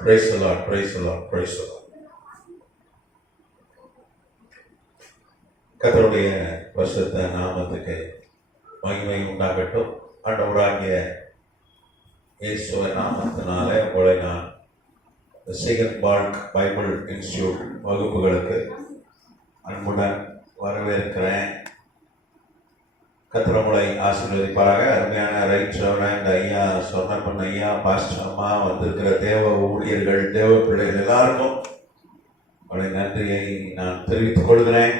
Praise the Lord, praise the Lord, praise the Lord. கர்த்தருடைய பரிசுத்த நாமத்துக்கு மகிமை உண்டாகட்டும். ஆண்டவராகிய இயேசுவின் நாமத்தினாலே உங்களை நான் சீகன்பார்க் பைபிள் இன்ஸ்டிடியூட் வகுப்புகளுக்கு அன்புடன் வரவேற்கிறேன். கர்த்தர் உங்களை ஆசீர்வதிப்பாராக. அருமையான ரைட் ரெவரண்ட் ஐயா, சொன்னப்பன் ஐயா, பாஸ்டர் அம்மா, வந்திருக்கிற தேவ ஊழியர்கள், தேவ பிள்ளைகள் எல்லாருக்கும் உங்களுடைய நன்றியை நான் தெரிவித்துக் கொள்கிறேன்.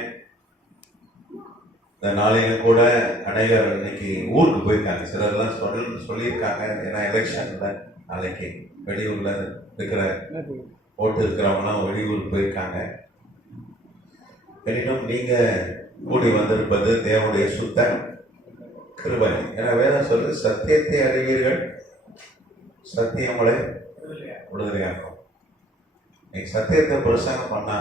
இந்த நாளையில கூட அநேகர் இன்னைக்கு ஊருக்கு போயிருக்காங்க. சிலர்லாம் சொல்லியிருக்காங்க, ஏன்னா எலெக்ஷன்ல நாளைக்கு வெளியூர்ல இருக்கிற ஓட்டு இருக்கிறவங்களாம் வெளியூருக்கு போயிருக்காங்க. எனினும் நீங்க கூடி வந்திருப்பது தேவனுடைய சுத்த கிருபை. ஏன்னா வேதம் சொல்லு, சத்தியத்தை அறிவீர்கள், சத்தியம் உங்களை விடுதலையாக்கும். நீங்க சத்தியத்தை பிரசங்கம் பண்ணா,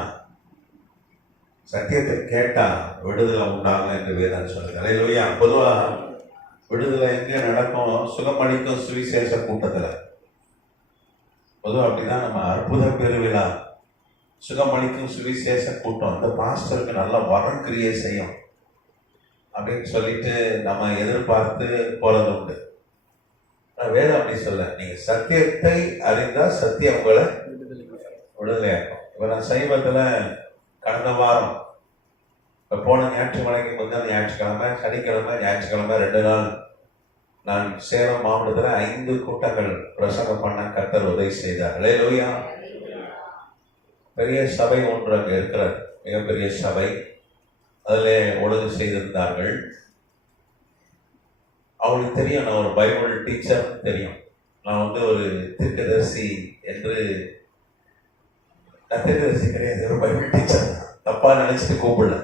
சத்தியத்தை கேட்டா விடுதலை உண்டாகும் என்று வேதம் சொல்லுது. அல்லேலூயா. பொதுவா விடுதலை எங்க நடக்கும்? சுகமளிக்கும் சுவிசேஷ கூட்டத்துல. பொதுவாக அப்படிதான் நம்ம அற்புத பெருவிழா, சுகமளிக்கும் சுவிசேஷ கூட்டம், அந்த பாஸ்டருக்கு நல்ல வரம் கிரியை செய்யும் அப்படின்னு சொல்லிட்டு நம்ம எதிர்பார்த்து போறது உண்டு. வேதம் அப்படி சொல்ல, நீங்க சத்தியத்தை அறிந்தா சத்தியம் உங்களை விடுதலையாக்கும். இப்ப நான் சைவத்துல கடந்த வாரம், இப்போ போன ஞாயிற்றுக்கிழமைக்கு முதல் ஞாயிற்றுக்கிழமை, சனிக்கிழமை, ஞாயிற்றுக்கிழமை 2 நாள் நான் சேலம் மாவட்டத்தில் 5 கூட்டங்கள் பிரசங்கம் பண்ண கர்த்தர் உதவி செய்தார். அல்லேலூயா. பெரிய சபை ஒன்று அங்கே இருக்கிறது, மிகப்பெரிய சபை. அதில் ஒழுங்கு செய்திருந்தார்கள். அவங்களுக்கு தெரியும், நான் ஒரு பைபிள் டீச்சர் தெரியும். நான் வந்து ஒரு தீர்க்கதரிசி என்று, நான் தீர்க்கதரிசி கிடையாது, ஒரு பைபிள் டீச்சர் தான். தப்பா நினைச்சிட்டு கூப்பிடல.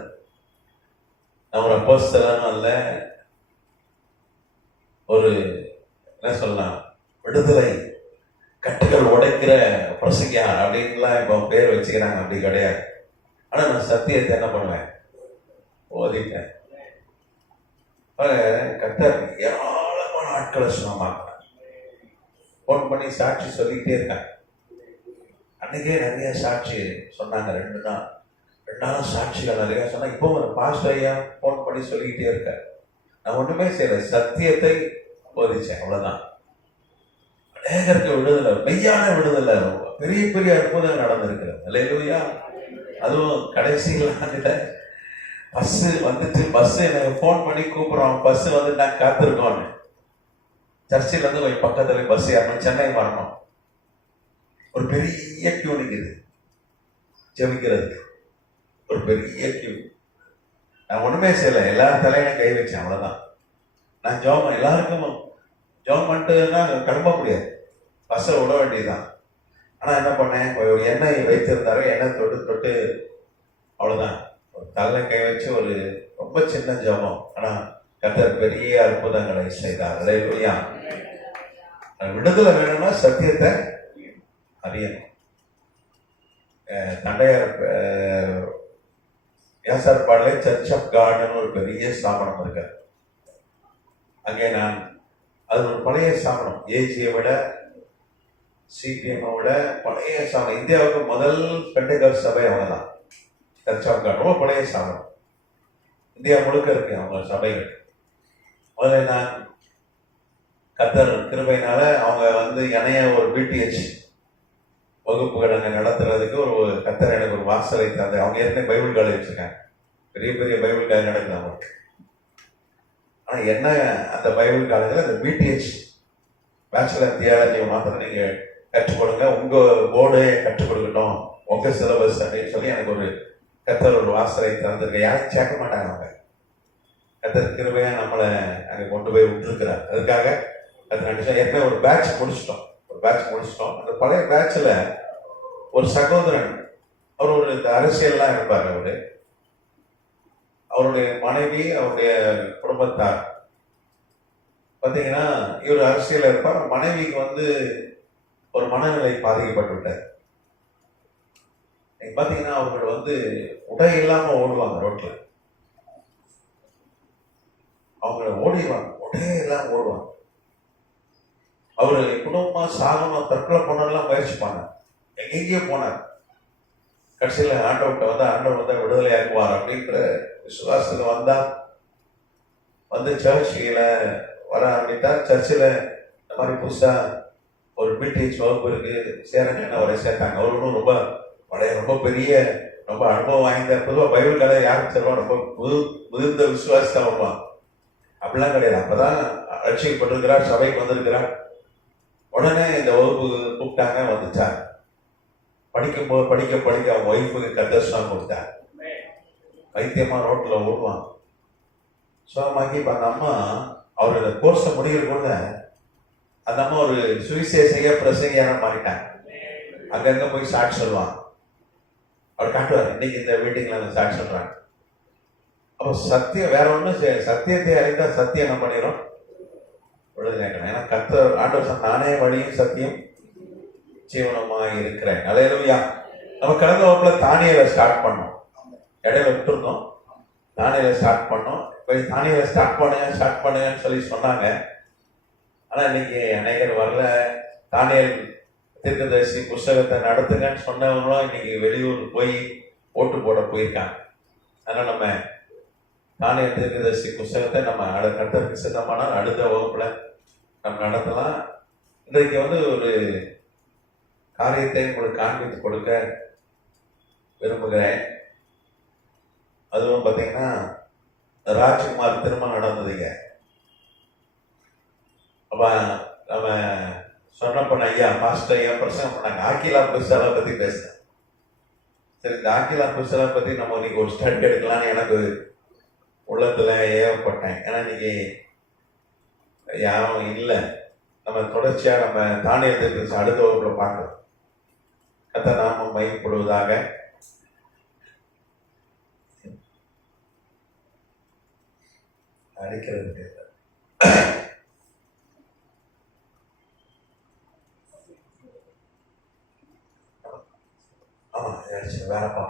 நான் ஒரு அப்போஸ்தலனும் அல்ல, ஒரு என்ன சொல்லலாம், விடுதலை கட்டுகள் உடைக்கிற பிரசங்கியா அப்படின்லாம் இப்போ பேர் வச்சுக்கிறாங்க. அப்படி கிடையாது. ஆனா நான் சத்தியத்தை என்ன பண்ணுவேன், ஓதிட்டேன். கர்த்தர் ஏராளமான ஆட்களை சுகமாக்குறேன். போன் பண்ணி சாட்சி சொல்லிக்கிட்டே இருக்காங்க. அன்னைக்கே நிறைய சாட்சி சொன்னாங்க. 2 நாள் சாட்சிகள் நிறைய சொன்னாங்க. இப்போ ஒரு பாஸ்டர் ஐயா போன் பண்ணி சொல்லிக்கிட்டே இருக்காரு. நான் ஒண்ணுமே செய்யல, சத்தியத்தை போதிச்சேன், அவ்வளவுதான். அநேகருக்கு விடுதலை, மெய்யான விடுதலை, பெரிய பெரிய அற்புதம் நடந்திருக்கிறது. அல்லேலூயா. அதுவும் கடைசியில் பஸ் வந்துட்டு, பஸ் எனக்கு போன் பண்ணி கூப்பிடுறோம், பஸ் வந்து நான் காத்திருக்கோம். சர்ச்சில் இருந்து கொஞ்சம் பக்கத்துல பஸ் ஏறணும், சென்னை வரணும். ஒரு பெரிய கியூ நிற்குது ஜெபிக்கிறதுக்கு, ஒரு பெரிய கியூ. நான் ஒண்ணுமே செய்யல, எல்லாரும் தலையில கை வச்சேன், அவ்வளவுதான். நான் ஜோம் எல்லாருக்கும் ஜோம் பண்ணிட்டுன்னா கிளம்ப முடியாது, பஸ்ஸை விட வேண்டியதுதான். ஆனா என்ன பண்ணேன், ஒரு எண்ணெய் வைத்திருந்தாரு, எண்ணெய் தொட்டு அவ்வளவுதான், ஒரு தலையில கை வச்சு ஒரு ரொம்ப சின்ன ஜோமம். ஆனா கர்த்தர் பெரிய அற்புதங்களை செய்தார். அல்லேலூயா. விடுதலை வேணும்னா சத்தியத்தை அறியணும். தண்டையார் ஏசார்பாடிலே சர்ச் ஆஃப் காட்னு ஒரு பெரிய ஸ்தாபனம் இருக்கு. அங்கே நான், அது ஒரு பழைய ஸ்தாபனம், ஏஜியை விட சிபிஎம் விட பழைய ஸ்தாபனம். இந்தியாவுக்கு முதல் பெண்டகாஸ்ட் சபை அவங்க தான், சர்ச் ஆஃப் காட். ரொம்ப பழைய ஸ்தாபனம், இந்தியா முழுக்க இருக்கு அவங்க சபைகள். முதல்ல நான் கர்த்தர் கிருபையினால அவங்க வந்து இணைய ஒரு பிடிஹெச் வகுப்புகள் அங்கே நடத்துறதுக்கு ஒரு கர்த்தர் எனக்கு ஒரு வாசலை தந்து. அவங்க ஏற்கனவே பைபிள் காலேஜ் வச்சிருக்காங்க, பெரிய பெரிய பைபிள் காலேஜ் நடக்குது அவங்களுக்கு. ஆனா என்ன, அந்த பைபிள் காலேஜில் அந்த பிடிஹெச் பேச்சுலர் தியாலஜியை மாத்திரம் நீங்க கற்றுக் கொடுங்க, உங்க போர்டே கற்றுக் கொடுக்கட்டும், உங்க சிலபஸ் அப்படின்னு சொல்லி எனக்கு ஒரு கர்த்தர் ஒரு வாசலை தந்திருக்க. யாரும் சேர்க்க மாட்டாங்க அவங்க. கர்த்தர் கிருபையா நம்மளை அங்கே கொண்டு போய் விட்டுருக்கிறார். அதுக்காக ஏற்கனவே ஒரு பேட்ச் முடிச்சிட்டோம். அந்த பழைய பேட்ச்ல ஒரு சகோதரன், அவர் ஒரு அரசியல்லாம் இருப்பார். அவருடைய மனைவி, அவருடைய குடும்பத்தார் பார்த்தீங்கன்னா, இவர் அரசியல் இருப்பார். மனைவிக்கு வந்து ஒரு மனநிலை பாதிக்கப்பட்டு விட்டார். பார்த்தீங்கன்னா அவர்கள் வந்து உடை இல்லாம ஓடுவாங்க ரோட்ல, அவங்க ஓடிடுவாங்க, உடை இல்லாம ஓடுவாங்க. அவரு குடும்பமா சாகணும், தற்கொலை பண்ணலாம் முயற்சிப்பாங்க. எங்கெங்கேயோ போனார். கடைசியில் ஆண்டவர் வந்து விடுதலை ஆக்குவார் அப்படின்ற விசுவாசத்துல வந்தா வந்து சர்ச்சில் வர ஆரம்பித்தார். சர்ச்சில் இந்த மாதிரி புதுசா ஒரு பிடிஎச் வகுப்பு இருக்கு சேரங்கன்னு அவரை சேர்த்தாங்க. அவர் ஒன்றும் ரொம்ப பெரிய ரொம்ப அனுபவம் வாய்ந்த, பொதுவாக பைபிள் கதை யாருக்கு தருவா ரொம்ப முதிர்ந்த விசுவாசத்தை வருவான். அப்படிலாம் கிடையாது. அப்பதான் ரட்சிக்கப்பட்டிருக்கிறார், சபைக்கு வந்திருக்கிறார். உடனே இந்த வகுப்பு கூப்பிட்டாங்க, வந்துச்சார். படிக்கும்போது படிக்க அவங்க ஒய்ஃபுக்கு கத்தர்ஷனம் கொடுத்தார். வைத்தியமா ரோட்ல ஓடுவான். சுகமாக்கி இப்போ அந்த அம்மா அவர் இந்த கோர்ஸை முடிகிற கூட அந்த அம்மா ஒரு சுவிசேஷைய பிரசங்கியான மாறிட்டாங்க. அங்கங்க போய் சாட்சி சொல்லுவான். அவர் காட்டுவார், இன்னைக்கு இந்த மீட்டிங்ல அந்த சாட்சி சொல்றாங்க. அப்போ சத்தியம் வேற ஒன்றும் சத்தியத்தை அறிந்தா சத்தியம் என்ன பண்ணிடும், விடுதலை. ஏன்னா ஆண்டவர் சொன்ன, நானே வழியும் சத்தியம் ஜீவனமாக இருக்கிறேன். அல்லேலூயா. நம்ம கடந்த வகுப்புல தானியலை ஸ்டார்ட் பண்ணோம், இடையில விட்டுருந்தோம். தானியலை ஸ்டார்ட் பண்ணோம். இப்போ தானியலை ஸ்டார்ட் பண்ணுங்கன்னு சொல்லி சொன்னாங்க. ஆனா இன்னைக்கு அநேகர் வரல. தானியல் தீர்க்கதரிசி புஸ்தகத்தை நடத்துங்கன்னு சொன்னவங்களும் இன்னைக்கு வெளியூர் போய் ஓட்டு போட போயிருக்காங்க. அதனால நம்ம தானியல் தீர்க்கதரிசி புஸ்தகத்தை நம்ம கர்த்தருக்கு சித்தமானால் அடுத்த வகுப்புல நம்ம நடத்தலாம். இன்றைக்கு வந்து ஒரு காரியத்தை உங்களுக்கு காண்பித்து கொடுக்க விரும்புகிறேன். அதுவும் பார்த்தீங்கன்னா ராஜ்குமார் திருமணம் நடந்ததுங்க. அப்ப நம்ம சொன்ன பண்ண ஐயா மாஸ்டர் ஐயா பிரசங்கம் பண்ணாங்க. ஆக்கிலா புஸ்தலை பத்தி பேசினேன். சரி, இந்த ஆக்கிலா புஸ்தலை பத்தி நம்ம இன்னைக்கு ஒரு ஸ்டடி எடுக்கலாம்னு எனக்கு உள்ளத்துல ஏவப்பட்டேன். ஏன்னா இன்னைக்கு யாரும் இல்லை. நம்ம தொடர்ச்சியா நம்ம தானியத்துக்கு அடுத்த வகுப்புல பார்க்கலாம். கர்த்தர் நாமம் மகிமைப்படுவதாக. அடிக்கிறது வேறப்பா.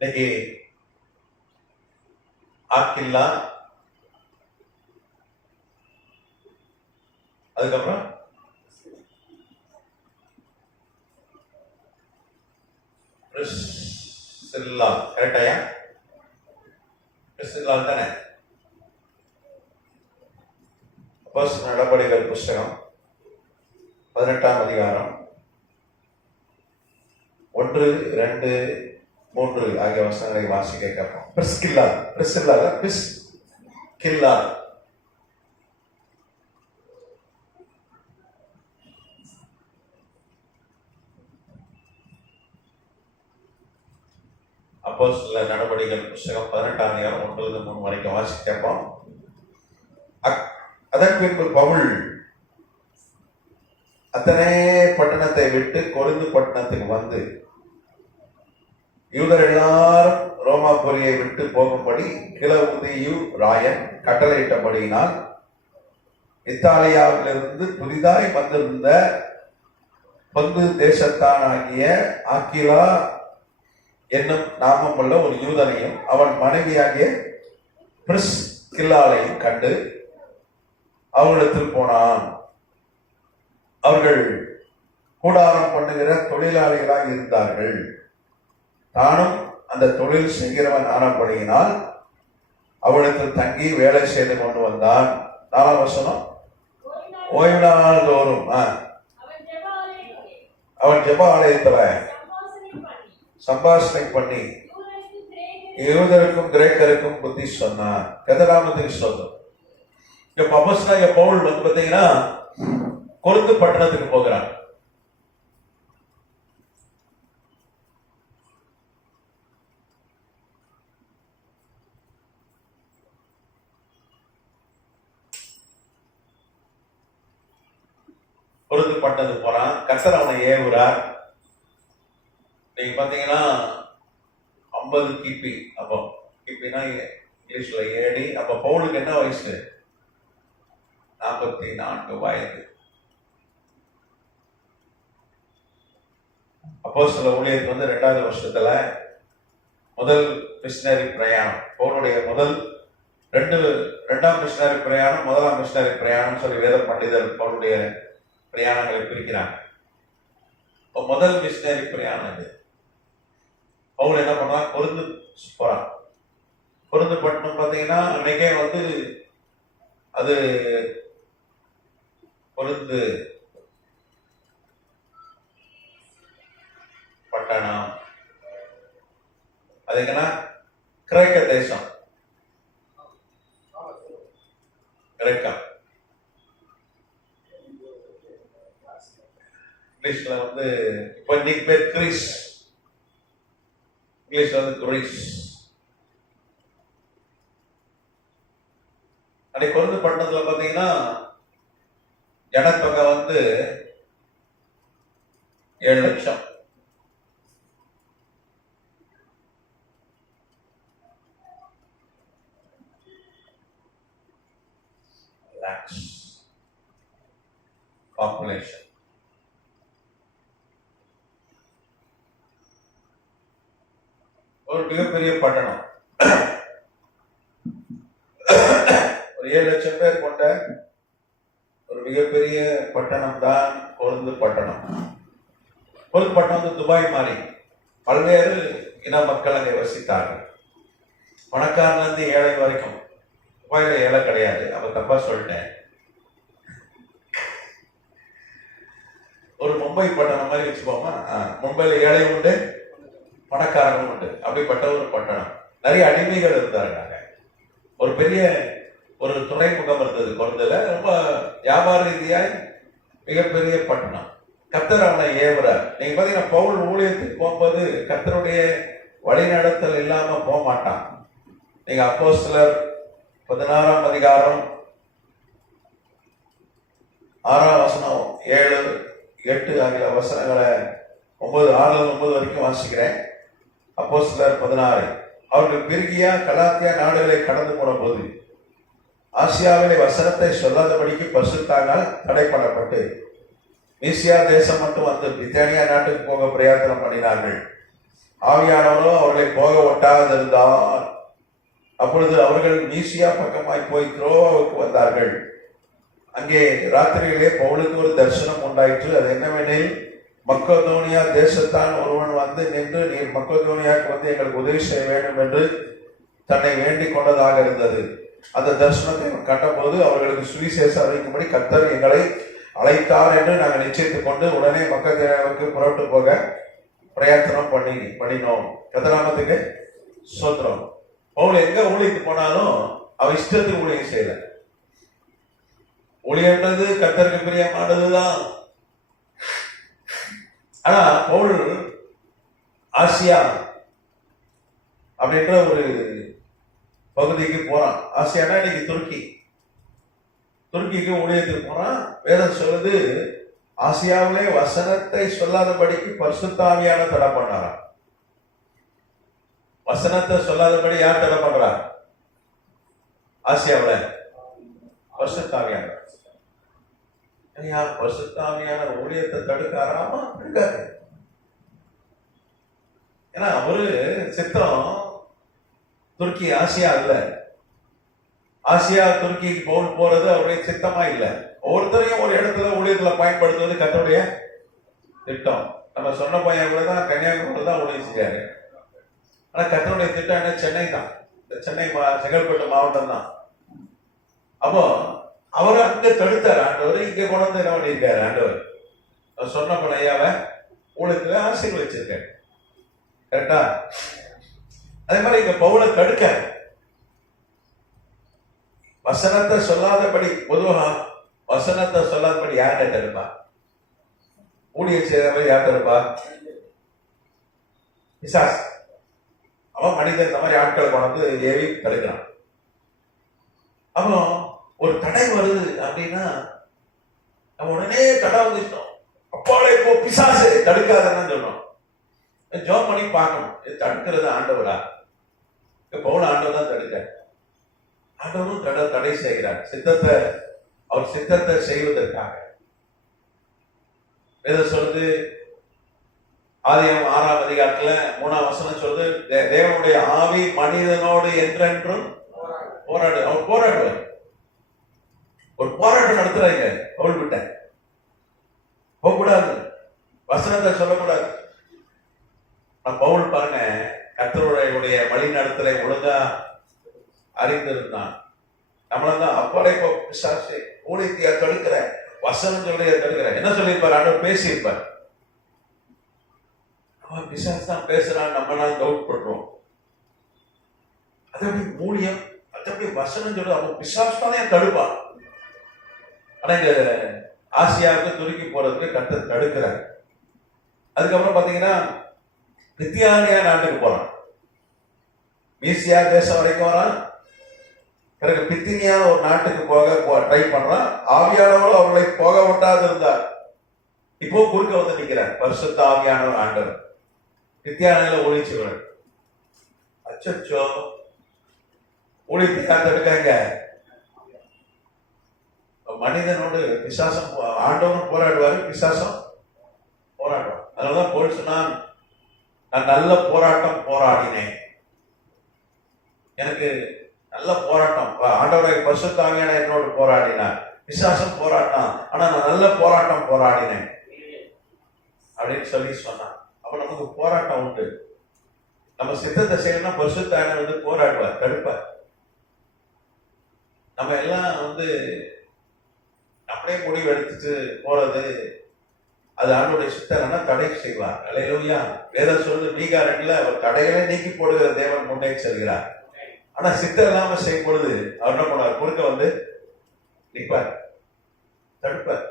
இன்னைக்கு ஆக்கில்லா, அதுக்கப்புறம் பிரிஸ்சில்லா. கரெக்டாயா? பிரிஸ்சில்லா தானே? அப்போஸ்தலர் நடபடிகள் புஸ்தகம் 18ஆம் அதிகாரம் 1, 2, 3 ஆகிய வசனங்களை வாசிக்க கேட்போம். பிரிஸ்கில்லா அப்போஸ்தலர் நடபடிகள் புஸ்தகம் 18ஆம் அதிகாரம் 1-3 வரைக்கும் வாசிக்க கேட்போம். அதன் பின்பு பவுல் அத்தனை பட்டணத்தை விட்டு கொரிந்து பட்டணத்துக்கு வந்து யூதர் எல்லாரும் ரோமாபுரியை விட்டு போகும்படி கிளவுதியு ராயன் கட்டளையிட்டபடியினால் இத்தாலியாவிலிருந்து புதிதாய் வந்திருந்த பந்து தேசத்தானாகிய ஆக்கிலா என்னும் நாமமுள்ள ஒரு யூதனையும் அவன் மனைவியாகிய பிரிஸ்கில்லாளையும் கண்டு அவர்களிடத்தில் போனான். அவர்கள் கூடாரம் பண்ணுகிற தொழிலாளிகளாக இருந்தார்கள். தானும் அந்த தொழில் செய்கிறவன் ஆனபடியினால் அவளிடத்தில் தங்கி வேலை செய்து கொண்டு வந்தான். 4ஆம் வசனம், ஓய்வு நாள் தோறும் அவன் ஜெப ஆலயத்துல சம்பாஷணை பண்ணி யூதருக்கும் கிரேக்கருக்கும் புத்தி சொன்னார். கதிராமத்துக்கு சொந்தம். இப்ப அப்போஸ்தலனாகிய பவுல் வந்து பாத்தீங்கன்னா கொரிந்து பட்டணத்துக்கு போகிறார். கொரிந்து பட்டணத்துக்கு போறான். கர்த்தர் அவனை ஏவுறார். நீங்க பாத்தீங்கன்னா 50 கிபி. அப்போ கிபினா இங்கிலீஷ்ல ஏடி. அப்ப பவுலுக்கு என்ன வயசு? 44 வயது. அப்போஸ்தல ஊழியருக்கு வந்து 2வது வருஷத்துல முதல் மிஷனரி பிரயாணம். பவுலுடைய இரண்டாம் மிஷனரி பிரயாணம், முதலாம் மிஷனரி பிரயாணம் சொல்லி வேத பண்டிதர் பவுலுடைய பிரயாணங்களை பிரிக்கிறாங்க. முதல் மிஷனரி பிரயாணம் இது. பவுல் என்ன பண்றான்? கொரிந்து போறான். கொரிந்து பட்டணம் பார்த்தீங்கன்னா அன்னைக்கே வந்து அது கொரிந்து பட்டணம். அது எங்கன்னா கிரேக்க தேசம். கிரேக்கம் இங்கிலீஷ்ல வந்து இப்ப இன்னைக்கு பேர் கிரீஸ். இங்கிலீஷ்ல வந்து கிரீஸ். அன்னைக்கு கொரிந்து பட்டணத்துல பாத்தீங்கன்னா ஜனத்தொகை வந்து 7 லட்சம். பாப்புலேஷன். ஒரு மிகப்பெரிய பட்டணம். ஒரு 7 லட்சம் பேர் கொண்ட ஒரு மிகப்பெரிய பட்டணம் தான் கொரிந்து பட்டணம். கொரிந்து பட்டணம் வந்து துபாய் மாதிரி பல்வேறு இன மக்கள் அங்கே வசித்தார்கள். பணக்காரன் இருந்து ஏழை வரைக்கும். துபாயில ஏழை கிடையாது, அப்ப தப்பா சொல்லிட்டேன். ஒரு மும்பை பட்டணம் மாதிரி வச்சுப்போமா. மும்பையில ஏழை உண்டு, பணக்காரங்களும் உண்டு. அப்படிப்பட்ட ஒரு பட்டணம். நிறைய அடிமைகள் இருந்தாங்க. ஒரு பெரிய ஒரு துறைமுகம் இருந்தது கொரிந்துல. ரொம்ப வியாபார ரீதியாய் மிகப்பெரிய பட்டணம். கர்த்தர் அவனை ஏவுறார். நீங்க பாத்தீங்கன்னா பவுல் ஊழியத்துக்கு போகும்போது கர்த்தருடைய வழிநடத்தல் இல்லாம போக மாட்டான். நீங்க அப்போஸ்தலர் 16ஆம் அதிகாரம் 6ஆம் வசனம் 7, 8 ஆகிய வசனங்களை 6-9 வரைக்கும் வாசிக்கிறேன். அப்போஸ்தலர் 16. அவர்கள் பிரிகியா கலாத்தியா நாடுகளை கடந்து போன போது ஆசியாவிலே வசனத்தை சொல்லாதபடிக்கு பரிசுத்தானால் தடை பண்ணப்பட்டு மீசியா தேசம் மட்டும் வந்து பிரித்தானியா நாட்டுக்கு போக பிரயாத்தனம் பண்ணினார்கள். ஆவியானவரோ அவர்களை போக ஒட்டாதிருந்தார். அப்பொழுது அவர்கள் மீசியா பக்கமாய் போய் துரோவாவுக்கு வந்தார்கள். அங்கே ராத்திரியிலே பவுலுக்கு ஒரு தரிசனம் உண்டாயிற்று. அது என்னவெனில், மக்கதோனியா தேசத்தான் ஒருவன் வந்து நின்று, நீர் மக்கதோனியாவுக்கு வந்து எங்களுக்கு உதவி செய்ய வேண்டும் என்று தன்னை வேண்டிக் கொண்டதாக இருந்தது. அந்த தரிசனத்தை கண்டபோது அவர்களுக்கு சுவிசேஷம் அறிவிக்கும்படி கர்த்தர் எங்களை அழைத்தார் என்று நாங்கள் நிச்சயித்துக் கொண்டு உடனே மக்கதோனியாவுக்கு புறப்பட்டு போக பிரயத்தனம் பண்ணினோம். கர்த்தராமத்துக்கு ஸ்தோத்திரம். பவுல் எங்க ஊழியத்துக்கு போனாலும் அவ இஷ்டத்துக்கு ஊழியம் செய்யல. ஊழியன்றது கர்த்தருக்கு பிரியமானதுதான். ஆனா பவுல் ஆசியா அப்படின்ற ஒரு பகுதிக்கு போறான். ஆசியானா இன்னைக்கு துருக்கிக்கு ஊழியத்துக்கு போறான். வேதம் சொல்லுது, ஆசியாவிலே வசனத்தை சொல்லாதபடிக்கு பரிசுத்த ஆவியான தடை பண்ணாராம். வசனத்தை சொல்லாதபடி யார் தடை பண்றா? ஆசியாவில பரிசுத்த ஆவியான. பரிசுத்த ஆவியான ஊழியத்தை தடுக்காராமா? இருக்காது. ஏன்னா அவரு சித்தம் துருக்கி ஆசியா இல்ல. ஆசியா துருக்கிக்கு பவுல் போறது அவருடைய சித்தமா இல்ல. ஒவ்வொருத்தரையும் ஒரு இடத்துல ஊழியத்துல பயன்படுத்துவது கர்த்தருடைய திட்டம். நம்ம சொன்ன பையன் கூட தான் கன்னியாகுமரி தான் ஊழியம் செஞ்சாரு. ஆனா கர்த்தருடைய திட்டம் என்ன? சென்னை தான். சென்னை செங்கல்பட்டு மாவட்டம் தான். அப்போ அவர் அங்க தடுத்தார் ஆண்டவர். இங்க கொண்டு வந்து என்ன பண்ணியிருக்காரு ஆண்டவர்? சொன்ன பையாவ ஊழியத்துல ஆசீர்வதிச்சிருக்காரு. கரெக்டா? அதே மாதிரி இங்க பவுலை தடுக்க வசனத்தை சொல்லாதபடி, பொதுவா வசனத்தை சொல்லாதபடி யார்கிட்ட தடுப்பா? ஊழியர் செய்யறவங்க யார் தடுப்பா? பிசாசு. அவன் மனிதன் இந்த மாதிரி ஆட்களை கொண்டு ஏவி தடுக்கிறான். அப்புறம் ஒரு தடை வருது அப்படின்னா நம்ம உடனே தடை வந்துட்டோம், அப்பாலே போ பிசாசு தடுக்காதன்னு சொல்லணும். ஜோம் பண்ணி பார்க்கணும், இது தடுக்கிறது ஆண்டவரா? பவுல ஆண்டவர் தான் தடுக்க. ஆண்டவரும் தடை செய்கிறார், சித்தத்தை, அவர் சித்தத்தை செய்வதற்காக. வேதம் சொல்லுது, ஆதியாகமம் 6ஆம் அதிகாரத்துல 3ஆம் வசனம் சொல்லுது, தேவனுடைய ஆவி மனிதனோடு என்றென்றும் போராடு. அவர் போராடுவார். ஒரு போராட்டம் நடத்துறாங்க. பவுல் விட்ட போகக்கூடாது, வசனத்தை சொல்லக்கூடாது. பவுல் பாருங்க, கர்த்தருடைய வழி நடத்தலை ஒழுங்கா அறிந்திருந்தான். நம்மளதான் அப்பாலே பிசாசு ஊழியத்தையா தடுக்கிற, வசனம் சொல்லிய தடுக்கிற. என்ன சொல்லியிருப்பார்? ஆண்டவர் பேசியிருப்பார். அவன் பிசாசு தான் பேசுறான், நம்மளால டவுட் பண்றோம். அது எப்படி ஊழியம், அது எப்படி வசனம் சொல்றது? அவன் பிசாசு தானே தடுப்பான். ஆனா இங்க ஆசியாவுக்கு துருக்கி போறதுக்கு கர்த்தர் தடுக்கிறார். அதுக்கப்புறம் பாத்தீங்கன்னா பித்தியானியா நாட்டுக்கு போறான், மீசியா தேசம் வரைக்கும் வரான். பிறகு பித்தினியா ஒரு நாட்டுக்கு போக ட்ரை பண்றான். ஆவியானவர்கள் அவர்களை போக விட்டாது இருந்தார். இப்போ குறுக்க வந்து நிற்கிறார் பரிசுத்த ஆவியானவர் ஆண்டவர். பித்தியானியில ஒழிச்சுவர். அச்சோ, ஊழியத்தை யார் தடுக்காங்க? மனிதனோடு பிசாசம், ஆண்டவனும் போராடுவாரு, பிசாசம் போராடுவார். அதனாலதான் போல் சொன்னான், நான் நல்ல போராட்டம் போராடினேன். எனக்கு நல்ல போராட்டம், ஆண்டவரை பரிசுத்த ஆவியான என்னோடு போராடினார், பிசாசம் போராடினான், ஆனா நான் நல்ல போராட்டம் போராடினேன் அப்படின்னு சொல்லி சொன்னான். அப்ப நமக்கு போராட்டம் உண்டு. நம்ம சித்தத்தை செய்யணும்னா பரிசுத்த ஆவியானவர் வந்து போராடுவார், தடுப்பார். நம்ம எல்லாம் வந்து அப்படியே முடிவு எடுத்துட்டு போறது, அது ஆண்டவருடைய சித்தம்னா தடை செய்வார். அல்லேலூயா. வேதம் சொல்லுது, மீகா 2ல அவர் தடைகளை நீக்கி போடுகிற தேவன் முன்னே செல்கிறார். ஆனா சித்தம் இல்லாம செய்யும் பொழுது அவர் என்ன பண்ணார்? குறுக்க வந்து நிற்பார், தடுப்பார்.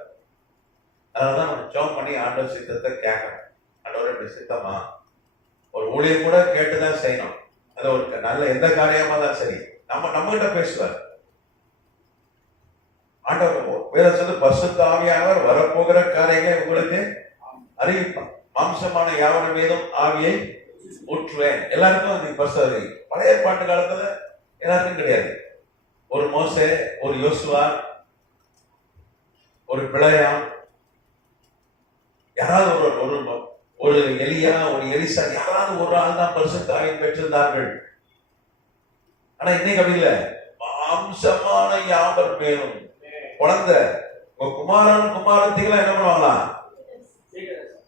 அதனாலதான் நம்ம ஜெபம் பண்ணி ஆண்டவர் சித்தத்தை கேட்கணும். ஆண்டவர் இப்படி சித்தமா? ஒரு ஊழியம் கூட கேட்டுதான் செய்யணும். அது ஒரு நல்ல எந்த காரியமா தான் சரி, நம்ம கிட்ட பேசுவார் ஆண்டவர். வேதம் சொல்லு, பரிசுத்த ஆவியானவர் வரப்போகிற காரியங்களை உங்களுக்கு அறிவிப்பான். மாம்சமான யாவரின் மீதும் ஆவியை ஊற்றுவேன். எல்லாருக்கும் அந்த பரிசுத்த, பழைய பாட்டு காலத்துல எல்லாருக்கும் கிடையாது. ஒரு மோசே, ஒரு யோசுவா, ஒரு பிழையாம், யாராவது ஒரு எலியா, ஒரு எலிசா, யாராவது ஒரு ஆள் தான் பரிசுத்த ஆவியை பெற்றிருந்தார்கள். ஆனா இன்னைக்கு அப்படி இல்லை. மாம்சமான யாவர் மேலும் குழந்தை, குமாரன் குமாரத்திகளாம் என்ன பண்ணுவாங்களாம்?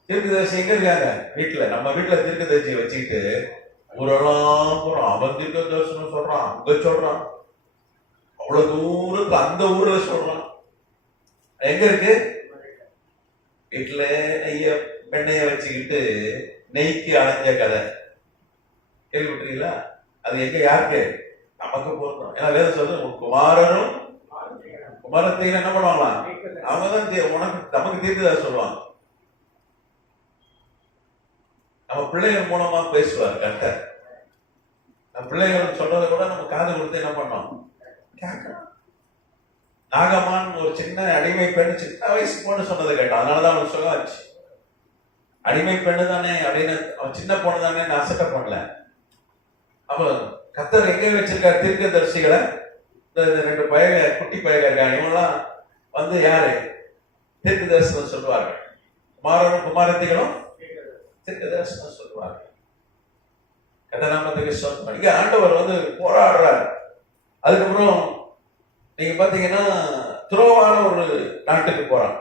தீர்க்கதரிசி எங்க இருக்காங்க? வீட்டுல. நம்ம வீட்டுல தீர்க்கதரிசியை வச்சுக்கிட்டு ஊரெல்லாம் போறோம். அவன் தீர்க்க தரிசனம் சொல்றான், அங்க சொல்றான், அவ்வளவு தூரத்துல அந்த ஊர்ல சொல்றான். எங்க இருக்கு? வீட்டுல பெண்ணைய வச்சுக்கிட்டு நெய்க்கு அலைஞ்ச கதை கேள்விப்பட்டீங்களா? அது எங்க, யாருக்கு? நமக்கு பொருத்தம். ஏன்னா வேதம் சொல்றது, குமாரனும் குமாரத்தையும் என்ன பண்ணுவாங்களாம்? அவங்கதான் உனக்கு நமக்கு தீர்க்கதரிசி சொல்லுவாங்க. நம்ம பிள்ளைகள் மூலமா பேசுவார் கர்த்தர். நம்ம பிள்ளைகள் சொல்றதை கூட நம்ம காது கொடுத்து என்ன பண்ணோம்? கேட்கணும். நாகமான் ஒரு சின்ன அடிமை பெண், சின்ன வயசு பொண்ணு சொன்னதை கேட்டான். அதனாலதான் அவனுக்கு சுகம் ஆச்சு. அடிமை பெண்ணு தானே அப்படின்னு, அவன் சின்ன பொண்ணு தானே அசட்ட பண்ணல. அப்ப கர்த்தர் எங்க வச்சிருக்காரு தீர்க்கதரிசிகளை? இந்த 2 பயக, குட்டி பயக இருக்காங்க. இவங்கெல்லாம் வந்து யாரு? தீர்க்க தரிசனம் சொல்லுவார்கள். குமாரனும் குமாரத்திகளும் தீர்க்க தரிசனம் சொல்லுவார்கள். கதநாமத்துக்கு சொல்லுவாங்க. இங்க ஆண்டவர் வந்து போராடுறாரு. அதுக்கப்புறம் நீங்க பாத்தீங்கன்னா துரோவான ஒரு நாட்டுக்கு போறான்,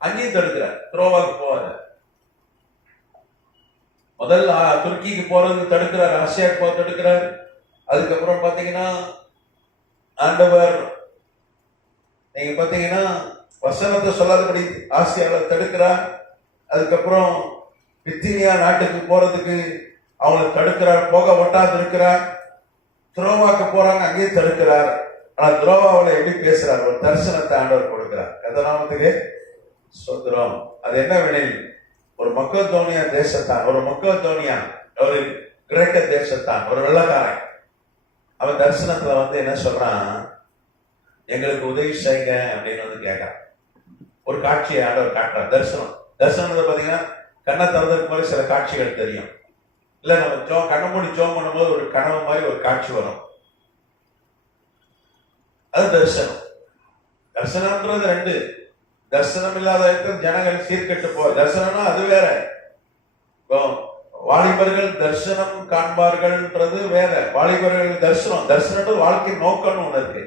அங்கேயும் தடுக்கிறார். துரோவாக்கு போவாரு. முதல்ல துருக்கிக்கு போறது தடுக்கிறார், ஆசியாவுக்கு போக தடுக்கிறார். அதுக்கப்புறம் பாத்தீங்கன்னா ஆண்டவர் நீங்க பாத்தீங்கன்னா வசனத்தை சொல்லாதபடி ஆசியாவில் தடுக்கிறார். அதுக்கப்புறம் பித்தினியா நாட்டுக்கு போறதுக்கு அவங்களை தடுக்கிறார், போக ஒட்டாது இருக்கிறார். துரோவாக்க போறாங்க, அங்கேயும் தடுக்கிறார். ஆனா துரோவாவில் எப்படி பேசுறார்? ஒரு தரிசனத்தை ஆண்டவர் கொடுக்கிறார். கதநாமத்துக்கு சொந்தரம். அது என்ன வேணில், ஒரு மக்கதோனியா தேசத்தான், ஒரு கிரேக்க தேசத்தான், ஒரு வெள்ளக்காரன். அவன் தரிசனத்துல என்ன சொல்றான், எங்களுக்கு உதவி செய்யுங்க அப்படின்னு கேட்கிறான். ஒரு காட்சியை ஆண்டவர் காட்டுறார். தரிசனத்தை பாத்தீங்கன்னா கண்ணை திறந்ததுக்கு மாதிரி சில காட்சிகள் தெரியும். இல்ல நம்ம கண்ணை மூடி ஜோம் பண்ணும்போது ஒரு கனவு மாதிரி ஒரு காட்சி வரும். அது தரிசனம்ன்றது ரெண்டு. தரிசனம் இல்லாத ஜனங்கள் சீர்கெட்டு தரிசனம்னா அது வேற. வாலிபர்கள் தரிசனம் காண்பார்கள்ன்றது வேற. வாலிபர்கள் தரிசனம் வாழ்க்கை நோக்கம்னு ஒண்ணு இருக்கு,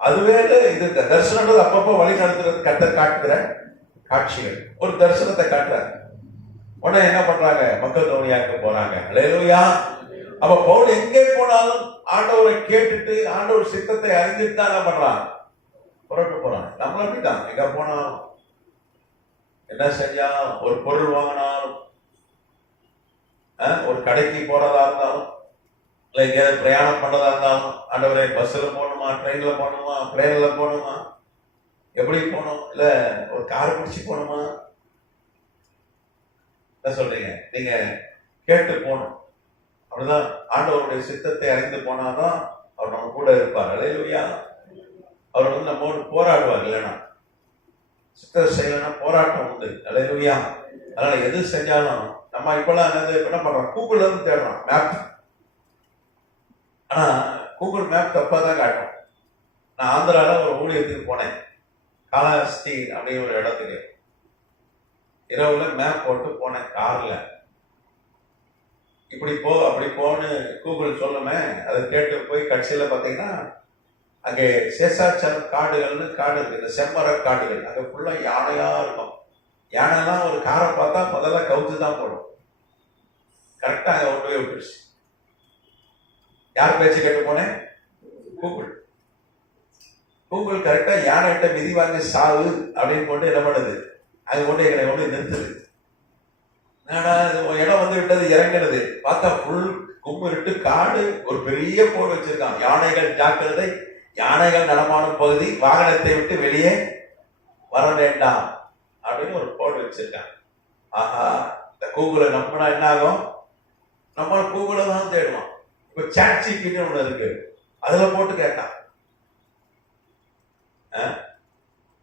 அது வேற. இது தரிசனம்ன்றது அப்பப்போ வழி நடத்துறது, கர்த்தர் காட்டுகிற காட்சிகள். ஒரு தரிசனத்தை காட்டுறாரு, உடனே என்ன பண்றாங்க, மக்கதோனியாவுக்கு போறாங்க. அல்லேலூயா. அப்ப பவுல் எங்கே போனாலும் ஆண்டவரை கேட்டுட்டு ஆண்டவர் சித்தத்தை அறிஞ்சிட்டு தான் என்ன பண்றான், புறப்பட்டு போறான். நம்மள அப்படிதான், எங்க போனாலும் என்ன செஞ்சாலும், ஒரு பொருள் வாங்கினாலும், ஒரு கடைக்கு போறதா இருந்தாலும், இல்ல எங்கேயாவது பிரயாணம் பண்றதா இருந்தாலும், ஆண்டவரை பஸ்ல போகணுமா, ட்ரெயின்ல போகணுமா, பிளேன்ல போகணுமா, எப்படி போகணும், இல்ல ஒரு கார் பிடிச்சி போகணுமா, என்ன சொல்றீங்க, நீங்க கேட்டு போகணும். அப்படிதான் ஆண்டவருடைய சித்தத்தை அறிந்து போனாதான் அவர் நம்ம கூட இருப்பார். அல்லேலூயா. அவர் நம்மோடு போராடுவார். இல்லைன்னா சித்தத்தை செய்யலைன்னா போராட்டம் உண்டு. அல்லேலூயா. அதனால எது செஞ்சாலும் நம்ம இப்பெல்லாம் என்ன பண்றோம், கூகுள்ல இருந்து தேடுறோம் மேப். ஆனா கூகுள் மேப் தப்பா தான் காட்டும். நான் ஆந்திரால ஒரு ஊழியத்துக்கு போனேன், காலாஸ்தி அப்படின்னு ஒரு இடத்துக்கு. இரவுல மேப் போட்டு போனேன் கார்ல. இப்படி போ அப்படி போன்னு கூகுள் சொல்லுமே, அதை கேட்டு போய் கடைசியில பாத்தீங்கன்னா அங்கே சேஷாச்சலம் காடுகள்னு காடு இருக்கு, இந்த செம்மர காடுகள். அங்க ஃபுல்லா யானையா இருக்கும். யானைலாம் ஒரு காரை பார்த்தா முதல்ல கவுத்து தான் போடும். கரெக்டா அங்க கொண்டு போய் விட்டுருச்சு. யார் பேச்சு கேட்டு போனேன், கூகுள் கரெக்டா யானைகிட்ட மிதி வாங்கி சாவு அப்படின்னு போட்டு என்ன பண்ணுது, அது கொண்டு எங்களை கொண்டு நிறுத்துது. இடம் விட்டது, இறங்கினது பார்த்தா ஃபுல் கும்மிருட்டு காடு. ஒரு பெரிய போர்டு வச்சிருக்கான், யானைகள் ஜாக்கிரதை, யானைகள் நடமாடும் பகுதி, வாகனத்தை விட்டு வெளியே வர வேண்டாம் அப்படின்னு ஒரு போர்டு வச்சிருக்கான். ஆஹா, இந்த கூகுளை நம்பினா என்ன ஆகும், நம்ம கூகுளை தான் தேடுவோம். இப்ப ChatGPT ஒண்ணு இருக்கு, அதுல போட்டு கேட்டான்.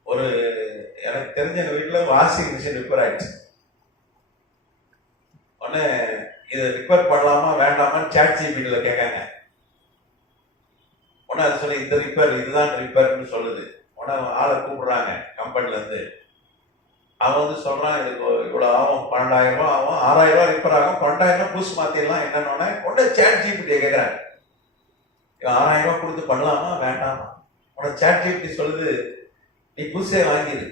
ஒரு எனக்கு தெரிஞ்ச எங்க வீட்டுல வாஷிங் மிஷின் ரிப்பேர் ஆயிடுச்சு. உடனே இதை ரிப்பேர் பண்ணலாமா வேண்டாமான்னு ChatGPT கேட்காங்க. உடனே அது சொல்லி இந்த ரிப்பேர், இதுதான் ரிப்பேர்னு சொல்லுது. உடனே ஆளை கூப்பிடுறாங்க கம்பெனில இருந்து. அவன் சொல்றான், இதுக்கு இவ்வளவு ஆகும், 12,000 ரூபாய் ஆகும், 6,000 ரூபாய் ரிப்பேர் ஆகும், 12,000 புதுசு மாத்திடலாம். என்னன்னு உடனே ChatGPT கேட்கிறாங்க, 6,000 ரூபாய் கொடுத்து பண்ணலாமா வேண்டாமா? உடனே ChatGPT சொல்லுது, நீ புதுசே வாங்கிடு.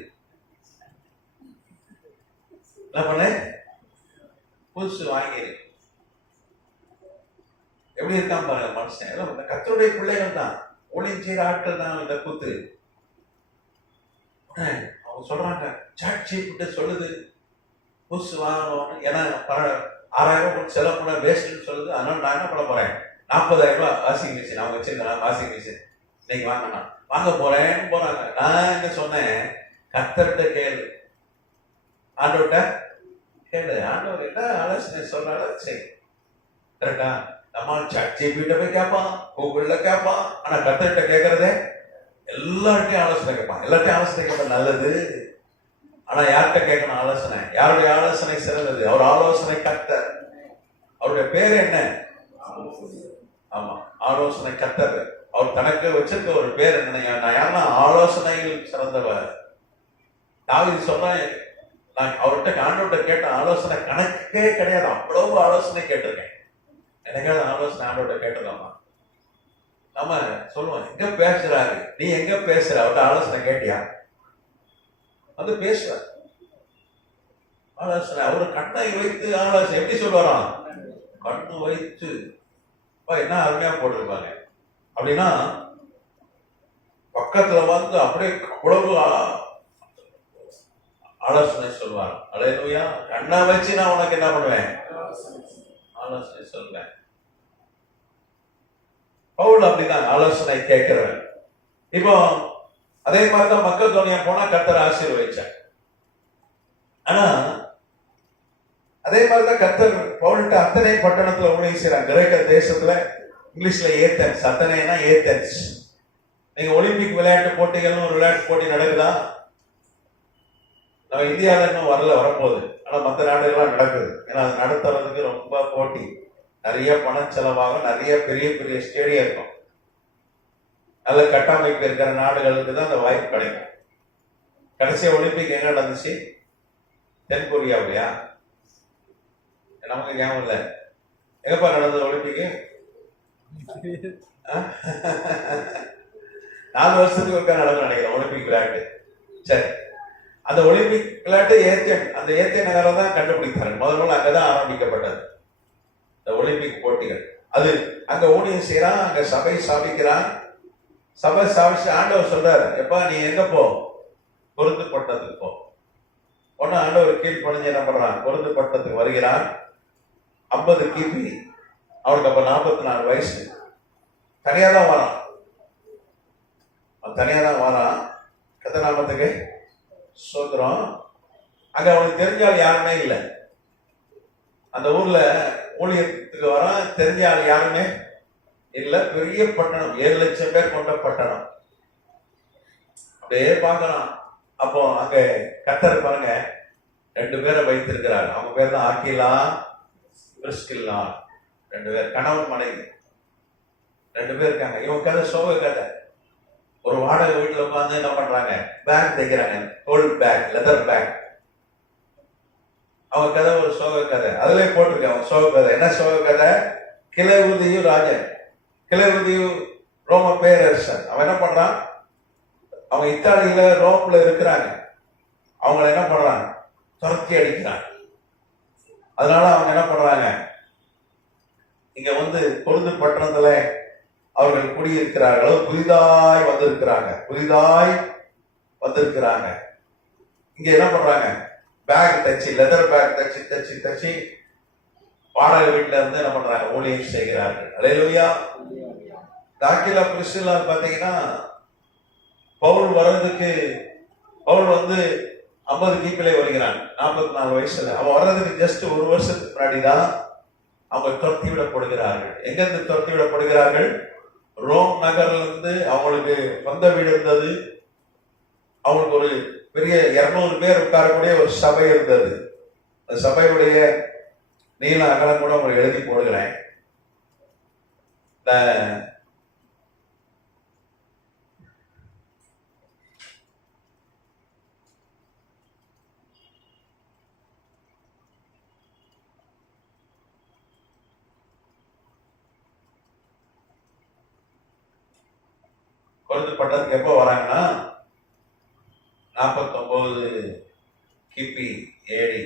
என்ன பண்ண, புதுசு வாங்கிடு. எப்படி இருக்கான் பாருங்க மனுஷன். கர்த்தருடைய பிள்ளைகள் தான், ஊழியம் செய்யற ஆட்கள் தான் இந்த கூத்து. அவங்க சொல்றாங்க, ChatGPT சொல்லுது புதுசு வாங்கணும், ஏன்னா 6,000 ரூபாய் செலவு பண்ண வேஸ்ட்னு சொல்லுது. அதனால நான் என்ன பண்ண போறேன், 40,000 ரூபாய் வாஷிங் மிஷின் அவங்க வச்சிருக்காங்க, வாஷிங் மிஷின் இன்னைக்கு வாங்க போறேன்னு போறாங்க. நான் என்ன சொன்னேன், கர்த்தர்கிட்ட கேளு, ஆண்டவர்கிட்ட கேளு, ஆண்டவர் என்ன ஆலோசனை சொல்றாரு சரி. கரெக்டா? நம்ம ChatGPT போய் கேட்பான், கூகுள்ல கேட்பான். ஆனா கர்த்தர்கிட்ட கேட்கறதே எல்லார்ட்டையும் ஆலோசனை கேட்பான். எல்லார்ட்டையும் ஆலோசனை கேட்ப நல்லது. ஆனா யார்கிட்ட கேட்கணும் ஆலோசனை? யாருடைய ஆலோசனை சிறந்தது? அவர் ஆலோசனை கர்த்தர். அவருடைய பேர் என்ன? ஆமா, ஆலோசனை கர்த்தர். அவர் தனக்கு வச்சிருக்க ஒரு பேர் என்ன? நான் யாருன்னா ஆலோசனையில் சிறந்தவர். தாவீது சொல்றேன், நான் அவர்கிட்ட ஆண்டவர்கிட்ட கேட்ட ஆலோசனை கணக்கே கிடையாது, அவ்வளவு ஆலோசனை கேட்டிருக்கேன். எனக்காவது ஆலோசனை ஆண்டவர்கிட்ட கேட்டதாமா? நம்ம சொல்லுவோம், எங்க பேசுறாரு, நீ எங்க பேசுற, அவர்கிட்ட ஆலோசனை கேட்டியா? அது பேசுற ஆலோசனை. அவரு கண்ணை வைத்து ஆலோசனை எப்படி சொல்லுவாராம், கண்ணு வைத்து. என்ன அருமையா போட்டிருப்பாங்க. அப்படின்னா பக்கத்துல அப்படியே அவ்வளவு ஆலோசனை சொல்லுவார். அல்லேலூயா. கண்ணை வச்சு நான் உனக்கு என்ன பண்ணுவேன், ஆலோசனை சொல்றேன். பவுல் அப்படிதான் ஆலோசனை கேட்கிறவன். இப்போ அதே மாதிரிதான் மக்கதோனியா போனா கர்த்தர் ஆசீர்வதிச்சார். ஆனா அதே மாதிரிதான் கர்த்தர் பவுல்கிட்ட அத்தனை பட்டணத்துல ஊழியம் செய்யறாங்க. கிரேக்க தேசத்துல இங்கிலீஷ்ல ஏத்தன்ஸ், அத்தனைனா ஏத்தன்ஸ். நீங்க ஒலிம்பிக் விளையாட்டு போட்டிகள்னு ஒரு விளையாட்டு போட்டி நடக்குதா? நம்ம இந்தியாவில இன்னும் வரப்போகுது. ஆனா மற்ற நாடுகள்லாம் நடக்குது. ஏன்னா அது நடத்துறதுக்கு ரொம்ப போட்டி, நிறைய பணம் செலவாகும், நிறைய பெரிய பெரிய ஸ்டேடியம் இருக்கும், நல்ல கட்டமைப்பு இருக்கிற நாடுகளுக்கு தான் அந்த வாய்ப்பு கிடைக்கும். கடைசி ஒலிம்பிக் எங்க நடந்துச்சு? தென்கொரியாவிலையா? நமக்கு ஞாபகம் இல்லை. எங்கப்பா நடந்தது ஒலிம்பிக்கு? 4 வருஷத்துக்கு ஒருக்கா நடக்கும் நினைக்கிறேன் ஒலிம்பிக் விளையாட்டு. சரி, அந்த ஒலிம்பிக் விளையாட்டு ஏத்தியன், அந்த ஏத்தியன் நகரம் தான் கண்டுபிடித்தாரு. முதல்ல அங்கதான் ஆரம்பிக்கப்பட்டது இந்த ஒலிம்பிக் போட்டிகள். அது அங்க ஊழியம் செய்யறான், அங்க சபை ஸ்தாபிக்கிறான். சபை ஸ்தாபிச்சு ஆண்டவர் சொல்றாரு, எப்பா நீ எங்க போ? பொருந்து பட்டணத்துக்கு போ. ஒன்னு ஆண்டவர் கீழ் பணிஞ்சு என்ன பண்றான்? பொருந்து பட்டணத்துக்கு வருகிறான். 50 கிபி, அவனுக்கு அப்ப 44 வயசு. தனியா தான் வரான், கத்தநாமத்துக்கு சோத்திரம். அங்க அவனுக்கு தெரிஞ்சால் யாருமே இல்லை. அந்த ஊர்ல ஊழியத்துக்கு வரான், தெரிஞ்சால் யாருமே இல்ல. பெரிய பட்டணம், 7 லட்சம் பேர் கொண்ட பட்டணம். அப்படியே பார்க்கலாம். அப்போ அங்க கர்த்தர் பாருங்க 2 பேரை வைத்திருக்கிறார். அவங்க பேர் தான் ஆக்கிலா, பிரிஸ்கில்லா. 2 பேர், கணவன் மனைவி 2 பேர் இருக்காங்க. இவங்க கதை சோக கதை. ஒரு வாடகை வீட்டுல உட்காந்து என்ன பண்றாங்க? பேக் தைக்கிறாங்க, கோல்ட் பேக், லெதர் பேக். அவங்க கதை ஒரு சோக கதை. அதுல போட்டிருக்காங்க சோக கதை. என்ன சோக கதை? கிளவுதியு ராஜன், கிளவுதியு ரோம பேரரசன். அவன் என்ன பண்றான்? அவங்க இத்தாலியில ரோம்ல இருக்கிறாங்க. அவங்கள என்ன பண்றாங்க? துரத்தி அடிக்கிறாங்க. அதனால அவங்க என்ன பண்றாங்க? இங்க வந்து பொருந்து பட்டணத்துல அவர்கள் குடியிருக்கிறார்கள். புதிதாய் வந்திருக்கிறாங்க. இங்க என்ன பண்றாங்க? பேக் தச்சு, லெதர் பேக் தச்சு வாடகை வீட்டுல இருந்து என்ன பண்றாங்க? ஊழியம் செய்கிறார்கள். அல்லேலூயா. ஆக்கிலா பிரிஸ்கில்லா பாத்தீங்கன்னா பவுல் வந்து 50 கிபிலே வருகிறான், 44 வயசுல. அவன் வர்றதுக்கு ஜஸ்ட் 1 வருஷத்துக்கு முன்னாடிதான் அவங்க துரத்தி விடப்படுகிறார்கள். எங்கிருந்து துரத்தி விடப்படுகிறார்கள்? ரோம் நகர்ல இருந்து. அவங்களுக்கு சொந்த வீடு இருந்தது. அவங்களுக்கு ஒரு பெரிய 200 பேர் உட்காரக்கூடிய ஒரு சபை இருந்தது. அந்த சபையுடைய நீள அகலம் கூட உங்களுக்கு எழுதி போடுகிறேன். பொருந்து பட்டணத்துக்கு எப்போ வராங்கன்னா 49 கிபி ஏடி.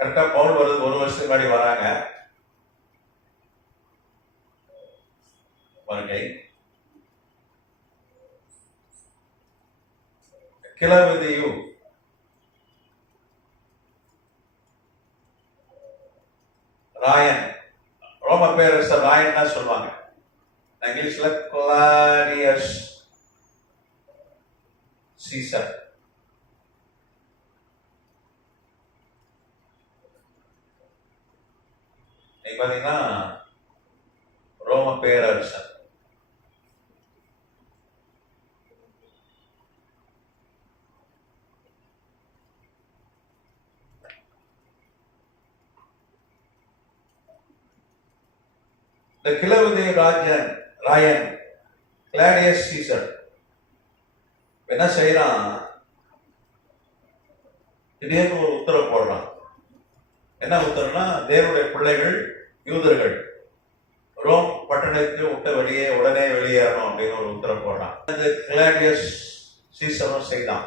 கரெக்டா பவுல் வருது 1 வருஷத்துக்கு முன்னாடி வராங்க. வருகை கிளவுதியு ராயன், ரோம பேரரசர் ராயன் தான் சொல்லுவாங்க. இங்கிலீஷ்ல கிளாடியஸ் சீசர். நீங்க பாத்தீங்கன்னா ரோம பேரரசர். இந்த கிளவுதியு ராயன் கிளாடியஸ் சீசர் என்ன செய்யறான்? திடீர்னு ஒரு உத்தரவு போடுறான். என்ன உத்தரவுனா, தேவனுடைய பிள்ளைகள் யூதர்கள் ரோம் பட்டணத்தை விட்டு உடனே வெளியேறணும் அப்படின்னு ஒரு உத்தரவு போடுறான். கிளாடியஸ் சீசரும் செய்தான்.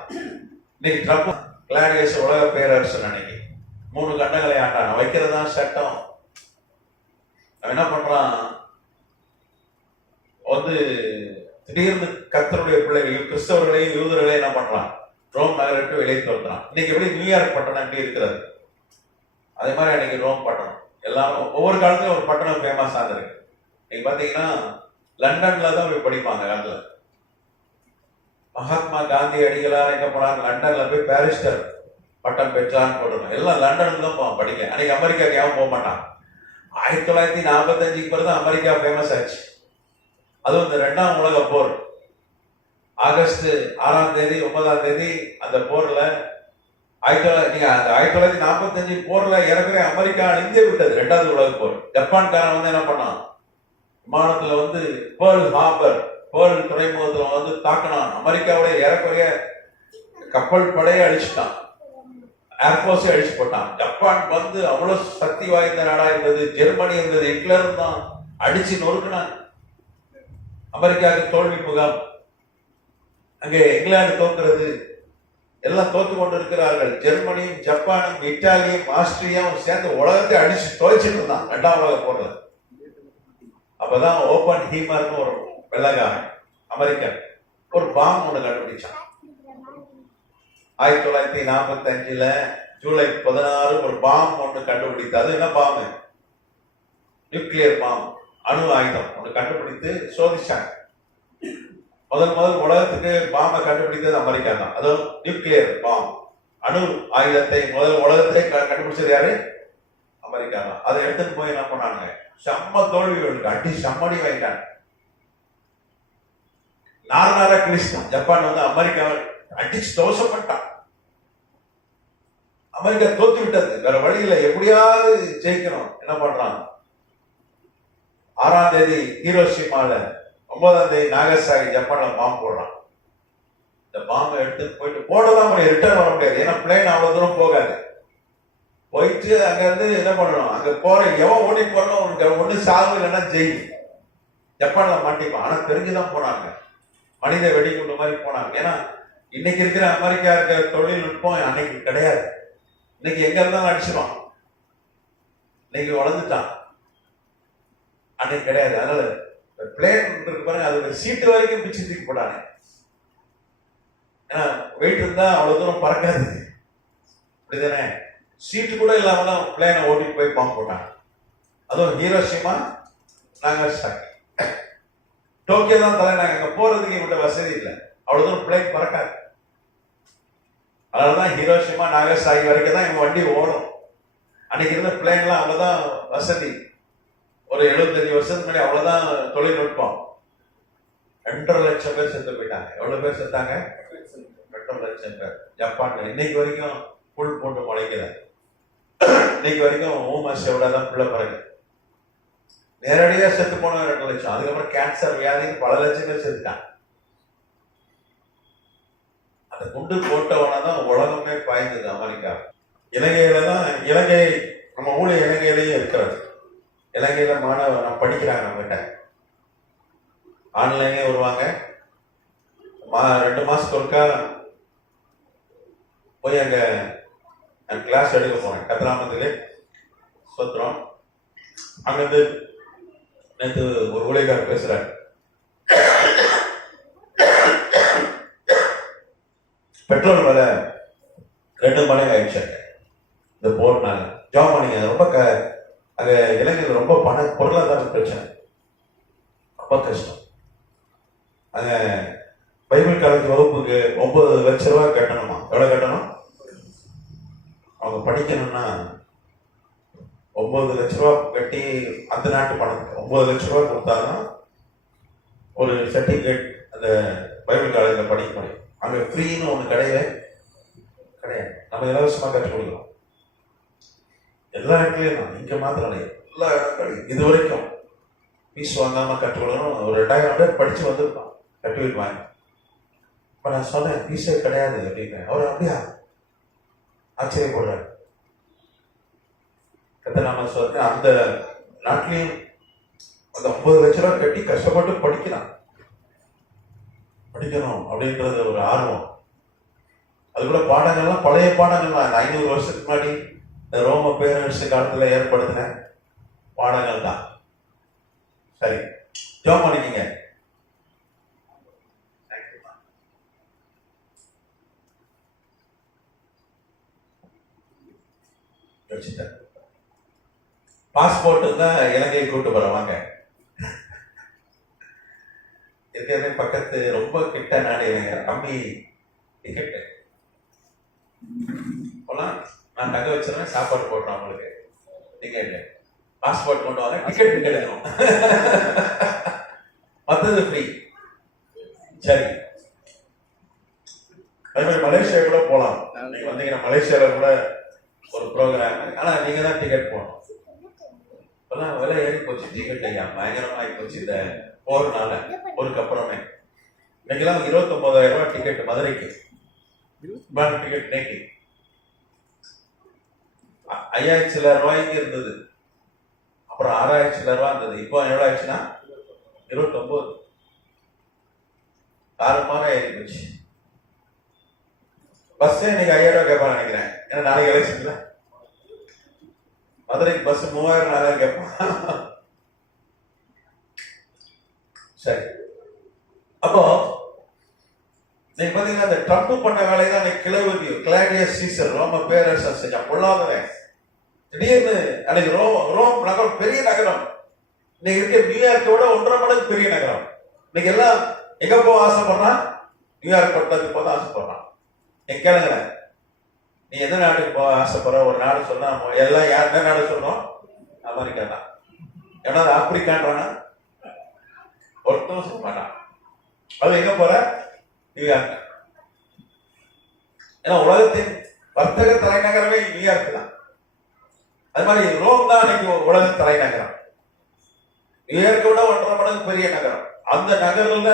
இன்னைக்கு ட்ரம்ப் கிளாடியஸ் உலக பேரரசன். அன்னைக்கு 3 கண்டங்களை ஆண்டான். வைக்கிறதா சட்டம். அவன் என்ன பண்றான்? வந்து திடீர்னு கர்த்தருடைய பிள்ளைகளையும் கிறிஸ்தவர்களையும் யூதர்களையும் என்ன பண்றான்? ரோம் நகரத்தை வெளியே தோன்றான். இன்னைக்கு எப்படி நியூயார்க் பட்டணம் எப்படி இருக்கிறது? அதே மாதிரி அன்னைக்கு ரோம் பட்டணம் எல்லாரும் ஒவ்வொரு காலத்துலயும் ஒரு பட்டணம் ஃபேமஸ் ஆகிருக்கு. நீங்க பாத்தீங்கன்னா லண்டன்ல தான் போய் படிப்பாங்க காலத்துல. மகாத்மா காந்தி அடிகளார் எங்க போனாங்க? லண்டன்ல போய் பாரிஸ்டர் பட்டம் பெற்றான்னு போடணும். எல்லாம் லண்டனுக்கு தான் போவான் படிக்க. அன்னைக்கு அமெரிக்காவுக்கு ஏன் போக மாட்டான்? 1945 பிறகு தான் அமெரிக்கா ஃபேமஸ் ஆச்சு. அதுவும் இந்த 2ஆம் உலக போர் ஆகஸ்ட் 6ஆம் தேதி 9ஆம் தேதி அந்த போர்ல 1945 போர்ல ஏற்கனவே அமெரிக்கா இந்திய விட்டது. 2வது உலக போர். ஜப்பான்காரன் வந்து என்ன பண்ணான்? விமானத்துல வந்து பேர்ல் ஹார்பர், பேர்ல் துறைமுகத்துல வந்து தாக்கினான். அமெரிக்காவுடைய ஏறக்குறைய கப்பல் படையை அழிச்சுட்டான், ஏர்போர்ஸை அழிச்சு போட்டான். ஜப்பான் வந்து அவ்வளவு சக்தி வாய்ந்த நாடா இருந்தது. ஜெர்மனி இருந்தது, ஹிட்லர் தான் அடிச்சு நொறுக்கினான். அமெரிக்காவுக்கு தோல்வி முகாம். அங்கே இங்கிலாந்து தோற்கிறது, எல்லாம் தோத்து கொண்டு இருக்கிறார்கள். ஜெர்மனியும் ஜப்பானும் இத்தாலியும் ஆஸ்திரியாவும் சேர்ந்து உலகத்தை அடிச்சு துவைச்சிட்டு இருந்தான் 2ஆம் உலக போர்ல. அப்பதான் ஓபன் ஹீமர்னு ஒரு வெள்ளக்காரன் அமெரிக்கன் ஒரு பாம் ஒண்ணு கண்டுபிடிச்சான். 1945 ஜூலை 16 ஒரு பாம் ஒண்ணு கண்டுபிடித்து. அது என்ன பாம்பு? நியூக்ளியர் பாம், அணு ஆயுதம் ஒண்ணு கண்டுபிடித்து சோதிச்சாங்க. முதல் உலகத்துக்கு பாம்பை கண்டுபிடித்தது அமெரிக்கா தான். அதுவும் நியூக்ளியர் பாம், அணு ஆயுதத்தை முதல் உலகத்தை கண்டுபிடிச்சது யாரு? அமெரிக்கா தான். அதை எடுத்துட்டு போய் என்ன பண்ணாங்க? செம்ம தோல்விகளுக்கு அடி செம்மடி வைட்டாங்க. நாரா கிறிஸ்தான். ஜப்பான் வந்து அமெரிக்காவை அடிச்சு தோசப்பட்டான். அமெரிக்கா தோத்து விட்டது. வேற வழியில எப்படியாவது ஜெயிக்கணும். என்ன பண்றான்? 6ஆம் தேதி ஹீரோஷிமால, 9ஆம் தேதி நாகசாகி ஜப்பான்ல பாம்பு போடுறான். இந்த பாம்பை எடுத்து போயிட்டு போடலாம் முடியாது, ரிட்டர்ன் வர முடியாது. ஏன்னா பிளேன் அவ்வளவு தூரம் போகாது. போயிட்டு அங்க இருந்து என்ன பண்ணணும்? அங்க போற எவன் ஓடி போறோம் ஒண்ணு சாவு இல்லைன்னா ஜெயில். ஜப்பான்ல மாட்டிப்பான். ஆனா தெரிஞ்சுதான் போனாங்க. மனித வெடிகுண்டு மாதிரி போனாங்க. ஏன்னா இன்னைக்கு இருக்கிற அமெரிக்கா இருக்கிற தொழில்நுட்பம் அன்னைக்கு கிடையாது. இன்னைக்கு எங்க இருந்தாலும் அடிச்சிடும். இன்னைக்கு வளர்ந்துட்டான், அன்னைக்கு கிடையாது. அதனால பிளேன் இருக்கு பாருங்க, அது சீட்டு வரைக்கும் பிச்சு தூக்கி போட்டாங்க. ஏன்னா வெயிட் இருந்தா அவ்வளவு தூரம் பறக்காது. அப்படிதானே? சீட்டு கூட இல்லாம தான் பிளேனை ஓட்டிட்டு போய் பாம்பு போட்டாங்க. அதுவும் ஹீரோஷிமா நாகசாகி. டோக்கியோ தான் தலைநாங்க. அங்க போறதுக்கு இவங்க வசதி இல்லை, அவ்வளவு தூரம் பிளேன் பறக்காது. அதனாலதான் ஹீரோஷிமா நாகசாகி வரைக்கும் தான் இவங்க வண்டி ஓடும். அன்னைக்கு இருந்த பிளேன்லாம் அவ்வளவுதான் வசதி. ஒரு 75 வருஷத்துக்கு முன்னாடி அவ்வளவுதான் தொழில்நுட்பம். 2.5 லட்சம் பேர் செத்து போயிட்டாங்க. எவ்வளவு பேர் செத்தாங்க? 2.5 லட்சம் பேர். ஜப்பான்ல இன்னைக்கு வரைக்கும் புல் போட்டு முளைக்கல. இன்னைக்கு வரைக்கும் ஊமசோட தான் பிள்ளை பிறகு. நேரடியா செத்து போன 2 லட்சம். அதுக்கப்புறம் கேன்சர் வியாதிக்கு பல லட்சம் பேர் செத்துட்டாங்க. அந்த குண்டு போட்டவனதான் உலகமே பாய்ந்தது அமெரிக்கா. இலங்கையில தான், இலங்கை நம்ம ஊழிய இலங்கையிலேயே இருக்கிறது. இலங்கையில மாணவர் படிக்கிறாங்க. நம்மகிட்ட ஆன்லைனே வருவாங்க. 2 மாசத்துக்கு ஒருக்கா போய் அங்க கிளாஸ் எடுக்க போனேன். கதிராமத்திலே சொத்துறோம். அங்கிருந்து நேற்று ஒரு ஊழியக்காரர் பேசுறாரு. பெட்ரோல் விலை 2 மடங்கு ஆயிடுச்சு இந்த போர்னால. ஜாப் பண்ணிங்க ரொம்ப அங்க இளைஞர்கள் ரொம்ப பொருளாதார பிரச்சனை, ரொம்ப கஷ்டம். அங்க பைபிள் காலேஜ் வகுப்புக்கு 9 லட்சம் ரூபாய் கட்டணுமா? எவ்வளவு கட்டணும்? அவங்க படிக்கணும்னா 9 லட்சம் ரூபாய் கட்டி அந்த நாட்டு பணத்துக்கு 9 லட்சம் ரூபாய் கொடுத்தாதான் ஒரு சர்டிபிகேட் அந்த பைபிள் காலேஜ்ல படிக்க முடியும். அங்க ஃப்ரீன்னு ஒண்ணு கிடையாது. நம்ம இலவசமா கற்றுக் கொடுக்கலாம். எல்லா இடத்துலயும் தான், இங்க மாத்திரம் இல்லை, எல்லா இடத்துலையும் இது வரைக்கும் ஃபீஸ் வாங்காம கற்றுக் கொடுக்கணும். ஒரு 2000 பேர் படிச்சு வந்திருப்பான், சர்டிபிகேட் வாங்கி. இப்ப நான் சொன்னேன் ஃபீஸே கிடையாது அப்படின்னு. அவர் அப்படியா ஆச்சரியப்படுறாரு. நாம சொல்றேன், அந்த நாட்டிலையும் அந்த 9 லட்சம் ரூபாய் கட்டி கஷ்டப்பட்டு படிக்கணும் அப்படின்றது ஒரு ஆர்வம். அது கூட பாடங்கள்லாம் பழைய பாடங்கள்லாம் 500 வருஷத்துக்கு முன்னாடி இந்த ரோம பேரரசு காலத்துல ஏற்படுத்தின பாடங்கள் தான். சரி, ஜெபம் பண்ணிக்கங்க. வச்சுட்டேன். பாஸ்போர்ட் தான் இலங்கையை கூட்டு போறவாங்க. இருக்கிறதே பக்கத்து ரொம்ப கிட்ட நாடு இலங்கை. கம்மி டிக்கெட் போலாம். நான் தங்க வச்சிருவேன், சாப்பாடு போட்டோம் அவங்களுக்கு. டிக்கெட் பாஸ்போர்ட் கொண்டு வாங்க, டிக்கெட் கிடைக்கணும். மற்றது ஃப்ரீ. சரி, அதே மாதிரி மலேசியா கூட போலாம். நீங்க வந்தீங்கன்னா மலேசியால கூட ஒரு ப்ரோக்ராம். ஆனா நீங்க தான் டிக்கெட் போகணும். இப்பெல்லாம் விலை ஏறி போச்சு டிக்கெட். ஐயா பயங்கரமாகி போச்சு இந்த போறதுனால. ஒருக்கு அப்புறமே இன்னைக்கெல்லாம் 29,000 ரூபாய் டிக்கெட் மதுரைக்கு. டிக்கெட் இன்னைக்கு 5,000 சில ரூபாய்க்கு இருந்தது, அப்புறம் 6,000 சில ரூபாய் இருந்தது. இப்போ எவ்வளவு ஆயிடுச்சுன்னா 29. தாறுமாற ஏறி போச்சு. பஸ் இன்னைக்கு 5,000 ரூபாய் கேட்பான்னு நினைக்கிறேன். ஏன்னா நாளைக்கு எலெக்ஷன்ல மதுரைக்கு பஸ் 3,000 4,000 கேட்பான். சரி, அப்போ நீங்க பாத்தீங்கன்னா இந்த ட்ரம்ப் பண்ண வேலையை தான் கிளாடியஸ் சீசர் ரோம பேரரசர் செஞ்சா. பொல்லாதவன். திடீர்னு அன்னைக்கு ரோம் நகரம் பெரிய நகரம். இன்னைக்கு இருக்க நியூயார்க்கோட 1.5 மடங்கு பெரிய நகரம். இன்னைக்கு எல்லாம் எங்க போக ஆசைப்படுறான்? நியூயார்க் பட்டத்துக்கு போக ஆசைப்படுறான். எங்க கேளுங்க, நீ எந்த நாட்டுக்கு போக ஆசைப்படுற? ஒரு நாடு சொன்னா எல்லாம் என்ன நாடு சொல்றோம்? அமெரிக்கா தான். ஏன்னா ஆப்பிரிக்கான்றானா ஒருத்தரும் சொல்ல மாட்டான். அது எங்க போற? நியூயார்க். ஏன்னா உலகத்தின் வர்த்தக தலைநகரமே நியூயார்க் தான். அது மாதிரி ரோம் தான் இன்னைக்கு உலக தலைநகரம். நியூயார்க்கை விட 1.5 மடங்கு பெரிய நகரம். அந்த நகர்ல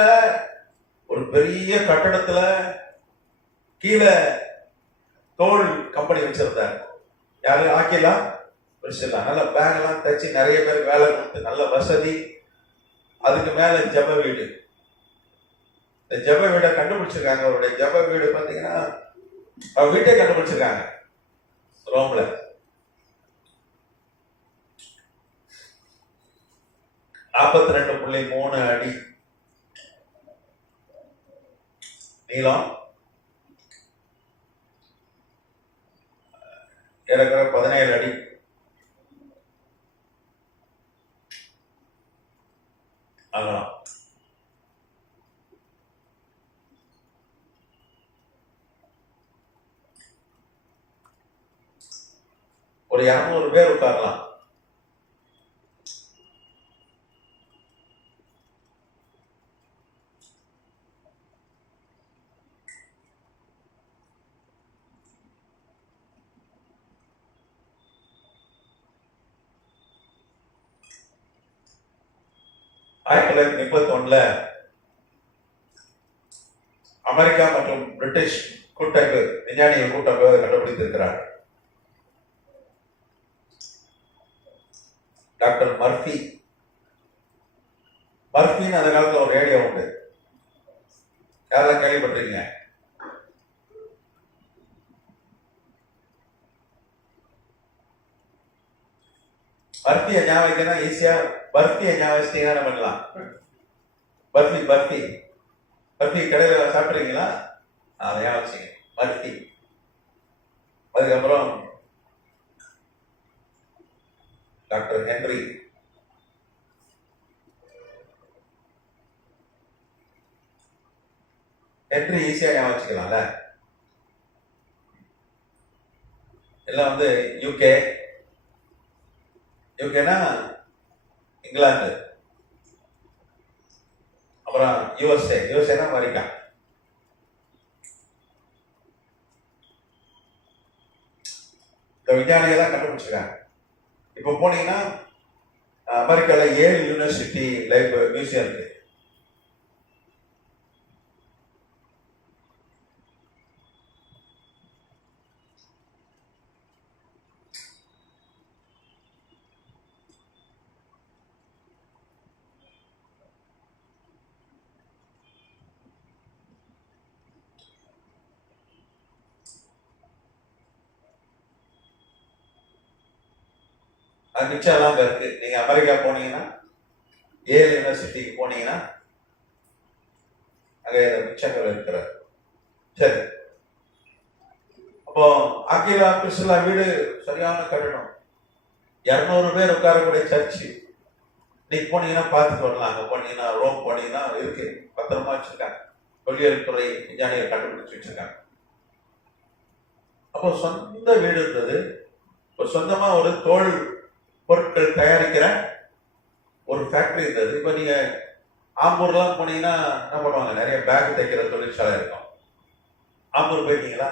ஒரு பெரிய கட்டடத்துல கீழே தோல் கம்பெனி வச்சிருந்தாரு. யாரு? Aquila Priscilla. நல்ல பேக் எல்லாம் தச்சு நிறைய பேருக்கு வேலை கொடுத்து நல்ல வசதி. அதுக்கு மேல ஜப வீடு. இந்த ஜப வீடை கண்டுபிடிச்சிருக்காங்க. அவருடைய ஜப வீடு பாத்தீங்கன்னா அவர் வீட்டை கண்டுபிடிச்சிருக்காங்க ரோம்ல. (42.3 அடி நீளம், ஏறக்குற 17 அடி அகலம். ஒரு 200 பேர் உட்காரலாம். ஆயிரத்தி 1931 அமெரிக்கா மற்றும் பிரிட்டிஷ் கூட்டங்கள், விஞ்ஞானிகள் கூட்டம் கண்டுபிடித்திருக்கிறார். டாக்டர் மர்ஃபின்னு அந்த காலத்துல ஒரு ரேடியோ உண்டு. யாரெல்லாம் கேள்விப்பட்டிருக்கீங்க? பர்ஃபியை ஞாபகம் ஈஸியா. பர்ஃபியை ஞாபகம் பண்ணலாம். பர்ஃபி கடையில சாப்பிட்றீங்களா? அதை ஞாபகம் பர்ஃபி. அதுக்கப்புறம் டாக்டர் ஹென்றி ஈஸியா ஞாபகம் வச்சுக்கலாம்ல. எல்லாம் வந்து யூகேனா இங்கிலாந்து, அப்புறம் யூஎஸ்ஏனா அமெரிக்கா. இந்த விஞ்ஞானிகள் தான் கண்டுபிடிச்சிருக்காங்க. இப்ப போனீங்கன்னா அமெரிக்கால 7 யூனிவர்சிட்டி மியூசியம் இருக்கு. அது மிச்சம் எல்லாம் இருக்கு. நீங்க அமெரிக்கா போனீங்கன்னா 7 யூனிவர்சிட்டிக்கு போனீங்கன்னா அங்க மிச்சங்கள் இருக்கிறார். சரி, அப்போ ஆக்கிலா பிரிசில்லா வீடு சரியான கட்டணம். 200 பேர் உட்காரக்கூடிய சர்ச்சு. இன்னைக்கு போனீங்கன்னா பார்த்துட்டு வரலாம். அங்க போனீங்கன்னா ரோம் போனீங்கன்னா இருக்கு, பத்திரமா வச்சிருக்காங்க. தொல்லியல் துறை விஞ்ஞானிகள் கண்டுபிடிச்சு வச்சிருக்காங்க. அப்போ சொந்த வீடு இருந்தது, ஒரு சொந்தமா ஒரு தோல் பொருட்கள் தயாரிக்கிற ஒரு ஃபேக்டரி இருந்தது. இப்போ நீங்க ஆம்பூர்லாம் போனீங்கன்னா என்ன பண்ணுவாங்க, நிறைய பேக் தைக்கிற தொழிற்சாலை இருக்கும். ஆம்பூர் போயிருக்கீங்களா?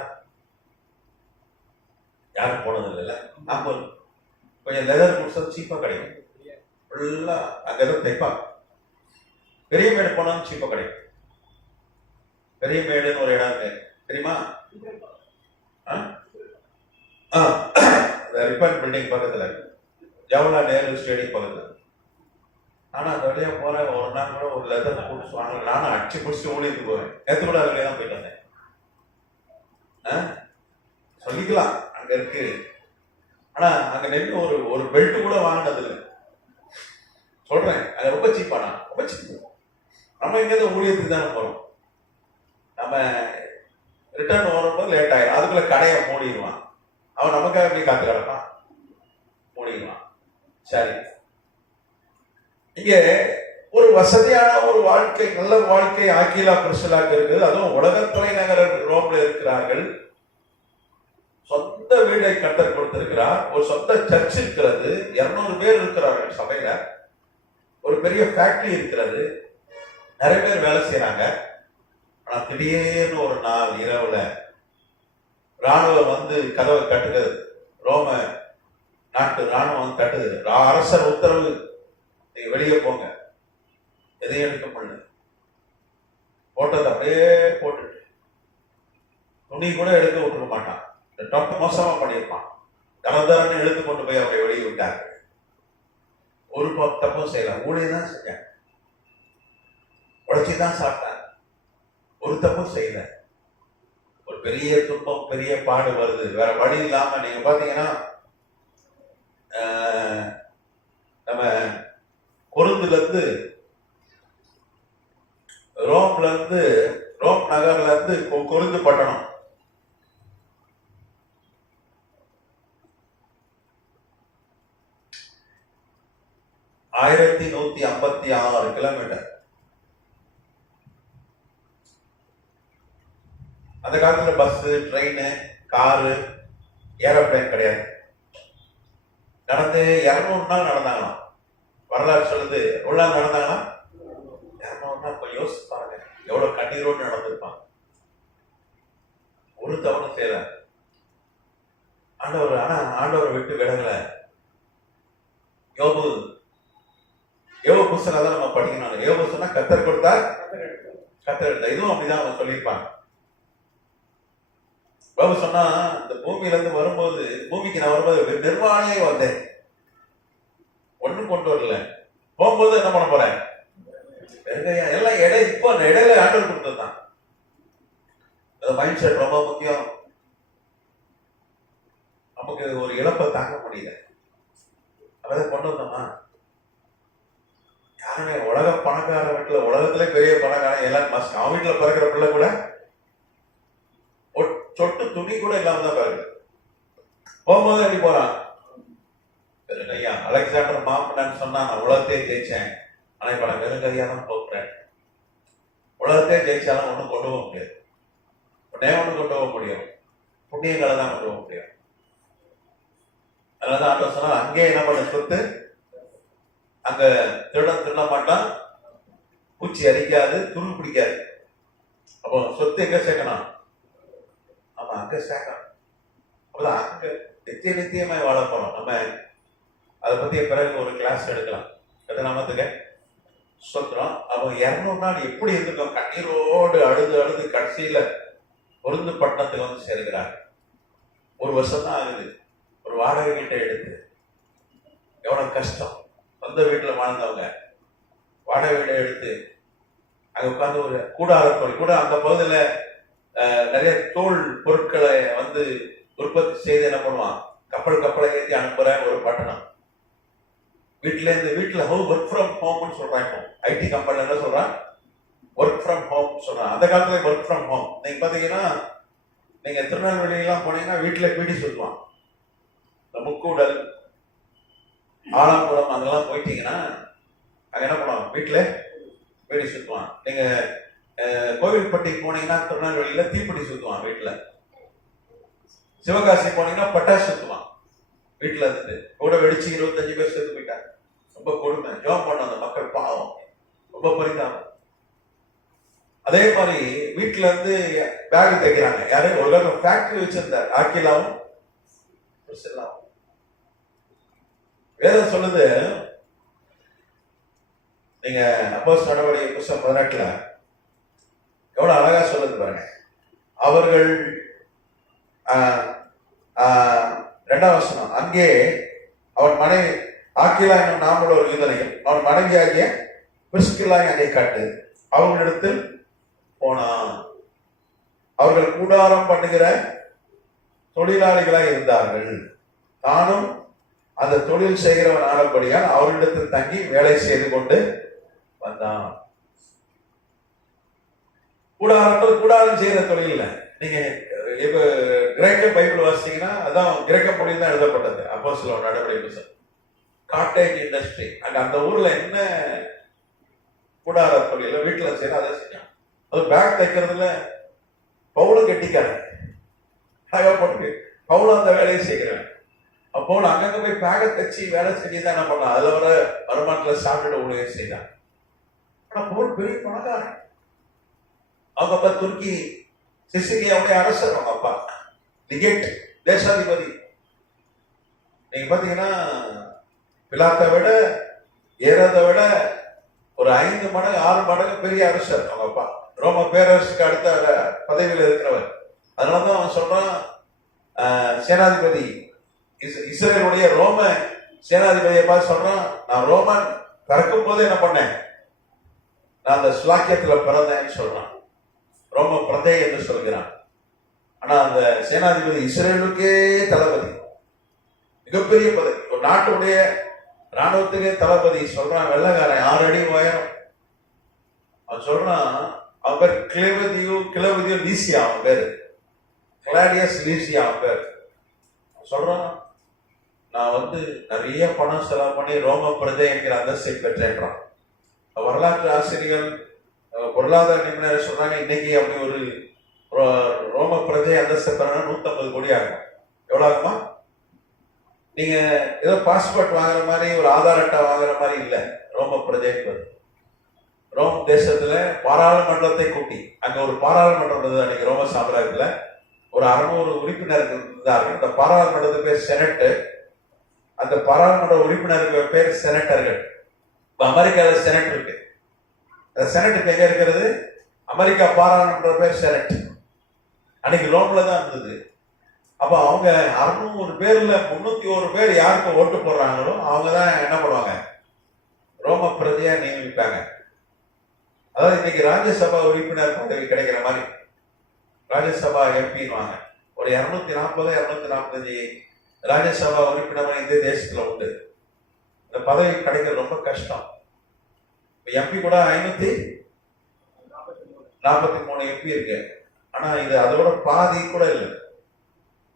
யாரும் போனது இல்லைல்ல. ஆம்பூர் கொஞ்சம் லெதர் குட்ஸ் சீப்பா கிடைக்கும். ஃபுல்லா அங்கதான் தைப்பாங்க. பெரிய மேடு போனாலும் சீப்பா கிடைக்கும். பெரிய மேடுன்னு ஒரு இடம் இருக்கு, தெரியுமா? ரிப்பன் பில்டிங் பக்கத்துல, ஜவஹர்லால் நேரு ஸ்டேடியம் பக்கத்துல. ஆனா அந்த வழியா போற ஒரு நாள் கூட ஒரு லெதர் குட்ஸ் வாங்க, நானும் அடிச்சு பிடிச்சி ஊழியத்துக்கு போவேன். நேற்று கூட அதுலயே தான் போயிட்டு வந்தேன். சொல்லிக்கலாம் அங்க இருக்கு. ஆனா அங்க நின்று ஒரு பெல்ட் கூட வாங்கினது இல்லை. சொல்றேன், அது ரொம்ப சீப்பானா, ரொம்ப சீப்பு. நம்ம இங்க ஊழியத்துக்கு தானே போறோம். நம்ம ரிட்டர்ன் வரும்போது லேட் ஆயிடும். அதுக்குள்ள கடையை மூடிடுவான். அவன் நமக்காக எப்படி காத்து கிடப்பான்? மூடிடுவான். சரி, இங்க ஒரு வசதியான ஒரு வாழ்க்கை, நல்ல வாழ்க்கை ஆக்கிலா பிரிஸ்சில்லாக்கு இருக்குது. அதுவும் உலகத்துறை நகர ரோம்ல இருக்கிறார்கள். சொந்த வீடை கர்த்தர் கொடுத்திருக்கிறார். ஒரு சொந்த சர்ச் இருக்கிறது. 200 பேர் இருக்கிறார்கள் சபையில. ஒரு பெரிய ஃபேக்டரி இருக்கிறது. நிறைய பேர் வேலை செய்யறாங்க. ஆனா திடீர்னு ஒரு நாள் இரவுல ராணுவம் வந்து கதவை கட்டுகிறது. ரோம நாட்டு ராணுவம் வந்து கட்டுது. அரசர் உத்தரவு, நீங்க வெளியே போங்க, எதையும் எடுக்க முடியல. போட்டது அப்படியே போட்டுட்டு துணி கூட எடுக்க விட்டுருக்க மாட்டான். டாக்டர் மோசமா பண்ணியிருப்பான். தனதாரன்னு எடுத்து கொண்டு போய் அவரை வெளியே விட்டாங்க. ஒரு தப்பும் செய்யலாம். ஊழியம் தான் செஞ்சாங்க, உழைச்சிதான் சாப்பிட்டாங்க, ஒரு தப்பும் செய்யல. ஒரு பெரிய துன்பம், பெரிய பாடு வருது, வேற வழி இல்லாம. நீங்க பாத்தீங்கன்னா நம்ம கொருந்துல இருந்து ரோம் நகர்ல இருந்து கொருந்து பட்டணம் 1156 கிலோமீட்டர். அந்த காலத்துல பஸ், ட்ரெயின், காரு, ஏரோப்ளேன் கிடையாது. நடந்து 200 நாள் நடந்தாங்களாம். வரலாறு சொல்லுது. எவ்வளவு நாள் நடந்தாங்கன்னா 200 நாள். கொஞ்சம் யோசிச்சு பாருங்க, எவ்வளவு கண்ணீரோடு நடந்திருப்பாங்க. ஒரு தவணை செய்யல ஆண்டவர். ஆனா ஆண்டவரை விட்டு விலகல. யோபு புஸ்தகம் தான் நம்ம படிக்கணும். யோபு சொன்னா கர்த்தர் கொடுத்தார், கர்த்தர் எடுத்தார். இதுவும் அப்படிதான் அவங்க சொல்லியிருப்பாங்க. யோபு சொன்னா, இந்த பூமியில இருந்து வரும்போது, பூமிக்கு நான் வரும்போது நிர்வாணியே வந்தேன், ஒண்ணும் கொண்டு வரல. போகும்போது என்ன பண்ண போறேன்? எல்லாம் இப்போ இடையில ஆண்டவர் கொடுத்ததுதான். மைண்ட் செட் ரொம்ப முக்கியம். நமக்கு ஒரு இழப்பை தாங்க முடியல, அதை கொண்டு வந்தோமா? யாருமே உலக பணக்கார வீட்டுல, உலகத்துல பெரிய பணக்காரன் எல்லாம் அவன் வீட்டுல பிறக்கிற பிள்ளை கூட சொட்டு துணி கூட இல்லாம தான் பாருங்க. போகும்போது எப்படி போறான்? வெறுங்கையா. அலெக்சாண்டர் மாம்பனான்னு சொன்னா, நான் உலகத்தையே ஜெயிச்சேன், ஆனா இப்ப நான் வெறுங்கையா தான் போகிறேன். உலகத்தையே ஜெயிச்சாலும் ஒண்ணும் கொண்டு போக முடியாது. ஒன்னே ஒண்ணு கொண்டு போக முடியும், புண்ணியங்களை தான் கொண்டு போக முடியும். அதனாலதான் ஆண்டவர் சொன்னா, அங்கே என்ன பண்ண சொத்து, அங்க திருட மாட்டான், பூச்சி அரிக்காது, துருள் பிடிக்காது. அப்போ சொத்து எங்க சேர்க்கணும்? ஆமா, அங்க சேர்க்கணும். அப்பதான் அங்க நித்தியமாய் வாழ போறோம். நம்ம அதை பத்தி பிறகு ஒரு கிளாஸ் எடுக்கலாம். நாமத்துக்கு சொத்துறோம். அவங்க 200 நாள் எப்படி இருந்திருக்கோம்? கண்ணீரோடு அழுது கடைசியில பொருந்து பட்டணத்துக்கு வந்து சேர்க்கிறாங்க. ஒரு வருஷம் தான் ஆகுது. ஒரு வாடகை வீட்டை எடுத்து, எவ்வளவு கஷ்டம். சொந்த வீட்டுல வாழ்ந்தவங்க வாடகை வீட்டை எடுத்து அங்க உட்கார்ந்து ஒரு கூடாரத்தோல் கூட, அந்த பகுதியில நிறைய தோல் பொருட்களை வந்து உற்பத்தி செய்து என்ன பண்ணுவான், கப்பலை ஏற்றி அனுப்புற ஒரு பட்டணம். வீட்டுல ஒர்க் ஃப்ரம் ஹோம்னு சொல்றாங்க. ஐடி கம்பெனில என்ன சொல்றான்? ஒர்க் ஃப்ரம் ஹோம் சொல்றான். அந்த காலத்துல ஒர்க் ஃப்ரம் ஹோம். நீங்க பாத்தீங்கன்னா, நீங்க திருநெல்வேலி எல்லாம் போனீங்கன்னா வீட்டுல பீடி சொல்லுவான். இந்த முக்கூடல், ஆலங்குளம் அங்கெல்லாம் போயிட்டீங்கன்னா அங்க என்ன பண்ணுவாங்க, வீட்டுல வேடி சுத்துவான். நீங்க கோவில்பட்டி போனீங்கன்னா திருநெல்வேலியில தீப்பெட்டி சுத்துவான் வீட்டுல. சிவகாசி போனீங்கன்னா பட்டாசு சுத்துவான் வீட்டுல இருந்துட்டு. கூட வெடிச்சு 25 பேர் செத்து போயிட்டாங்க. ரொம்ப கொடுமை. ஜோம் பண்ண அந்த மக்கள் பாவம், ரொம்ப பரிதாபம். அதே மாதிரி வீட்டுல இருந்து பேக் தைக்கிறாங்க. யாரு ஒரு ஃபேக்டரி வச்சிருந்தார், ஆக்கிலாவும் செல்லாவும். வேதம் சொல்லுது, நீங்க அப்போஸ்தலர் நடவடிக்கை புத்தகம் 18 எவ்வளவு அழகா சொல்லுது பாருங்க. அவர்கள் 2ஆம் வசனம், அங்கே அவன் மனைவி ஆக்கிலா என்னும் நாமுள்ள ஒரு யூதனையும் அவன் மனைவி ஆகிய பிரிஸ்கில்லாய் அங்கே காட்டு அவர்களிடத்தில் போனான். அவர்கள் கூடாரம் பண்ணுகிற தொழிலாளிகளாய் இருந்தார்கள். தானும் அந்த தொழில் செய்கிறவன் ஆனபடியால் அவரிடத்தில் தங்கி வேலை செய்து கொண்டு வந்தான். கூடாரம் செய்யற தொழில் இல்ல. நீங்க இப்ப கிரேக்க பைபிள் வாசிச்சீங்கன்னா அதான் கிரேக்க மொழியில் தான் எழுதப்பட்டது. அப்போஸ்தலர் நடவடிக்கை புத்தகம். காட்டேஜ் இண்டஸ்ட்ரி, அந்த ஊர்ல என்ன கூடார தொழில வீட்டுல செய்யற அதை செஞ்சான். அது பேக் தைக்கிறதுல பவுலும் கெட்டிக்காரன். பவுலும் அந்த வேலையை செய்கிறேன். அப்போ அங்கங்க போய் பேக தச்சு வேலை செஞ்சுதான் என்ன பண்ணான். அதுல வர வருமானத்துல சாப்பிட்டு ஊழியம் செய்தான். ஆனா பவுல் பெரிய பணக்காரன். அவங்க அப்பா துருக்கி சிசிலியாவுடைய அரசர். அவங்க அப்பா லிகேட், தேசாதிபதி. நீங்க பாத்தீங்கன்னா பிலாத்தை விட ஏறதை விட ஒரு 5 மடங்கு 6 மடங்கு பெரிய அரசர் அவங்க அப்பா. ரோம பேரரசுக்கு அடுத்த பதவியில் இருக்கிறவர். அதனாலதான் அவன் சொல்றான், சேனாதிபதி இஸ்ரேலுடைய ரோம சேனாதிபதியை பார்த்து சொல்றான், நான் ரோமன் பிறக்கும் போது என்ன பண்ணேன், நான் அந்த ஸ்லாக்கியத்துல பிறந்தேன்னு சொல்றான். ரோம பிரதை என்று சொல்கிறான். ஆனா அந்த சேனாதிபதி இஸ்ரேலுக்கே தளபதி, மிகப்பெரிய பதவி. ஒரு நாட்டுடைய ராணுவத்துக்கே தளபதி. சொல்றான், வெள்ளக்காரன் 6 அடி உயரம். அவன் சொல்றான், அவன் பேர் கிளவதியோ லீசியா. அவன் பேரு கிளாடியஸ் லீசியா. அவன் பேர் சொல்றான், நான் நிறைய பணம் செலவு பண்ணி ரோம பிரஜை என்கிற அந்தஸ்தை பெற்றேன்றான். வரலாற்று ஆசிரியர்கள், பொருளாதார நிபுணர் சொல்றாங்க, இன்னைக்கு அப்படி ஒரு ரோம பிரஜை அந்தஸ்தை பெற 150 கோடி ஆகும். எவ்வளவு ஆகுமா? நீங்க ஏதோ பாஸ்போர்ட் வாங்குற மாதிரி, ஒரு ஆதார் அட்டை வாங்குற மாதிரி இல்ல. ரோம பிரஜை ரோம் தேசத்துல பாராளுமன்றத்தை கூட்டி, அங்க ஒரு பாராளுமன்றம் இருந்தது அன்னைக்கு ரோம சாம்ராஜ்யத்துல. ஒரு 600 உறுப்பினர்கள் இருந்தார்கள். அந்த பாராளுமன்றத்துக்கு பேர் செனட். அந்த பாராளுமன்ற உறுப்பினர்கள் பேர் செனட்டர்கள். அமெரிக்காவில் செனட் இருக்கு. அந்த செனட்டுக்கு எங்க இருக்கிறது? அமெரிக்கா பாராளுமன்ற பேர் செனட். அன்னைக்கு ரோம்ல தான் இருந்தது. அப்ப அவங்க 600 பேர்ல 301 பேர் யாருக்கு ஓட்டு போடுறாங்களோ அவங்க தான் என்ன பண்ணுவாங்க, ரோம பிரதியா நியமிப்பாங்க. அதாவது இன்னைக்கு ராஜ்யசபா உறுப்பினர் பதவி கிடைக்கிற மாதிரி ராஜ்யசபா எம்பின்வாங்க. ஒரு 240 245 ராஜ்யசபா உறுப்பினர் இந்த தேசத்துல உண்டு. இந்த பதவி கிடைக்கிறது ரொம்ப கஷ்டம். எம்பி கூட 543 எம்பி இருக்கு. ஆனா இது அதோட பாதி கூட இல்லை.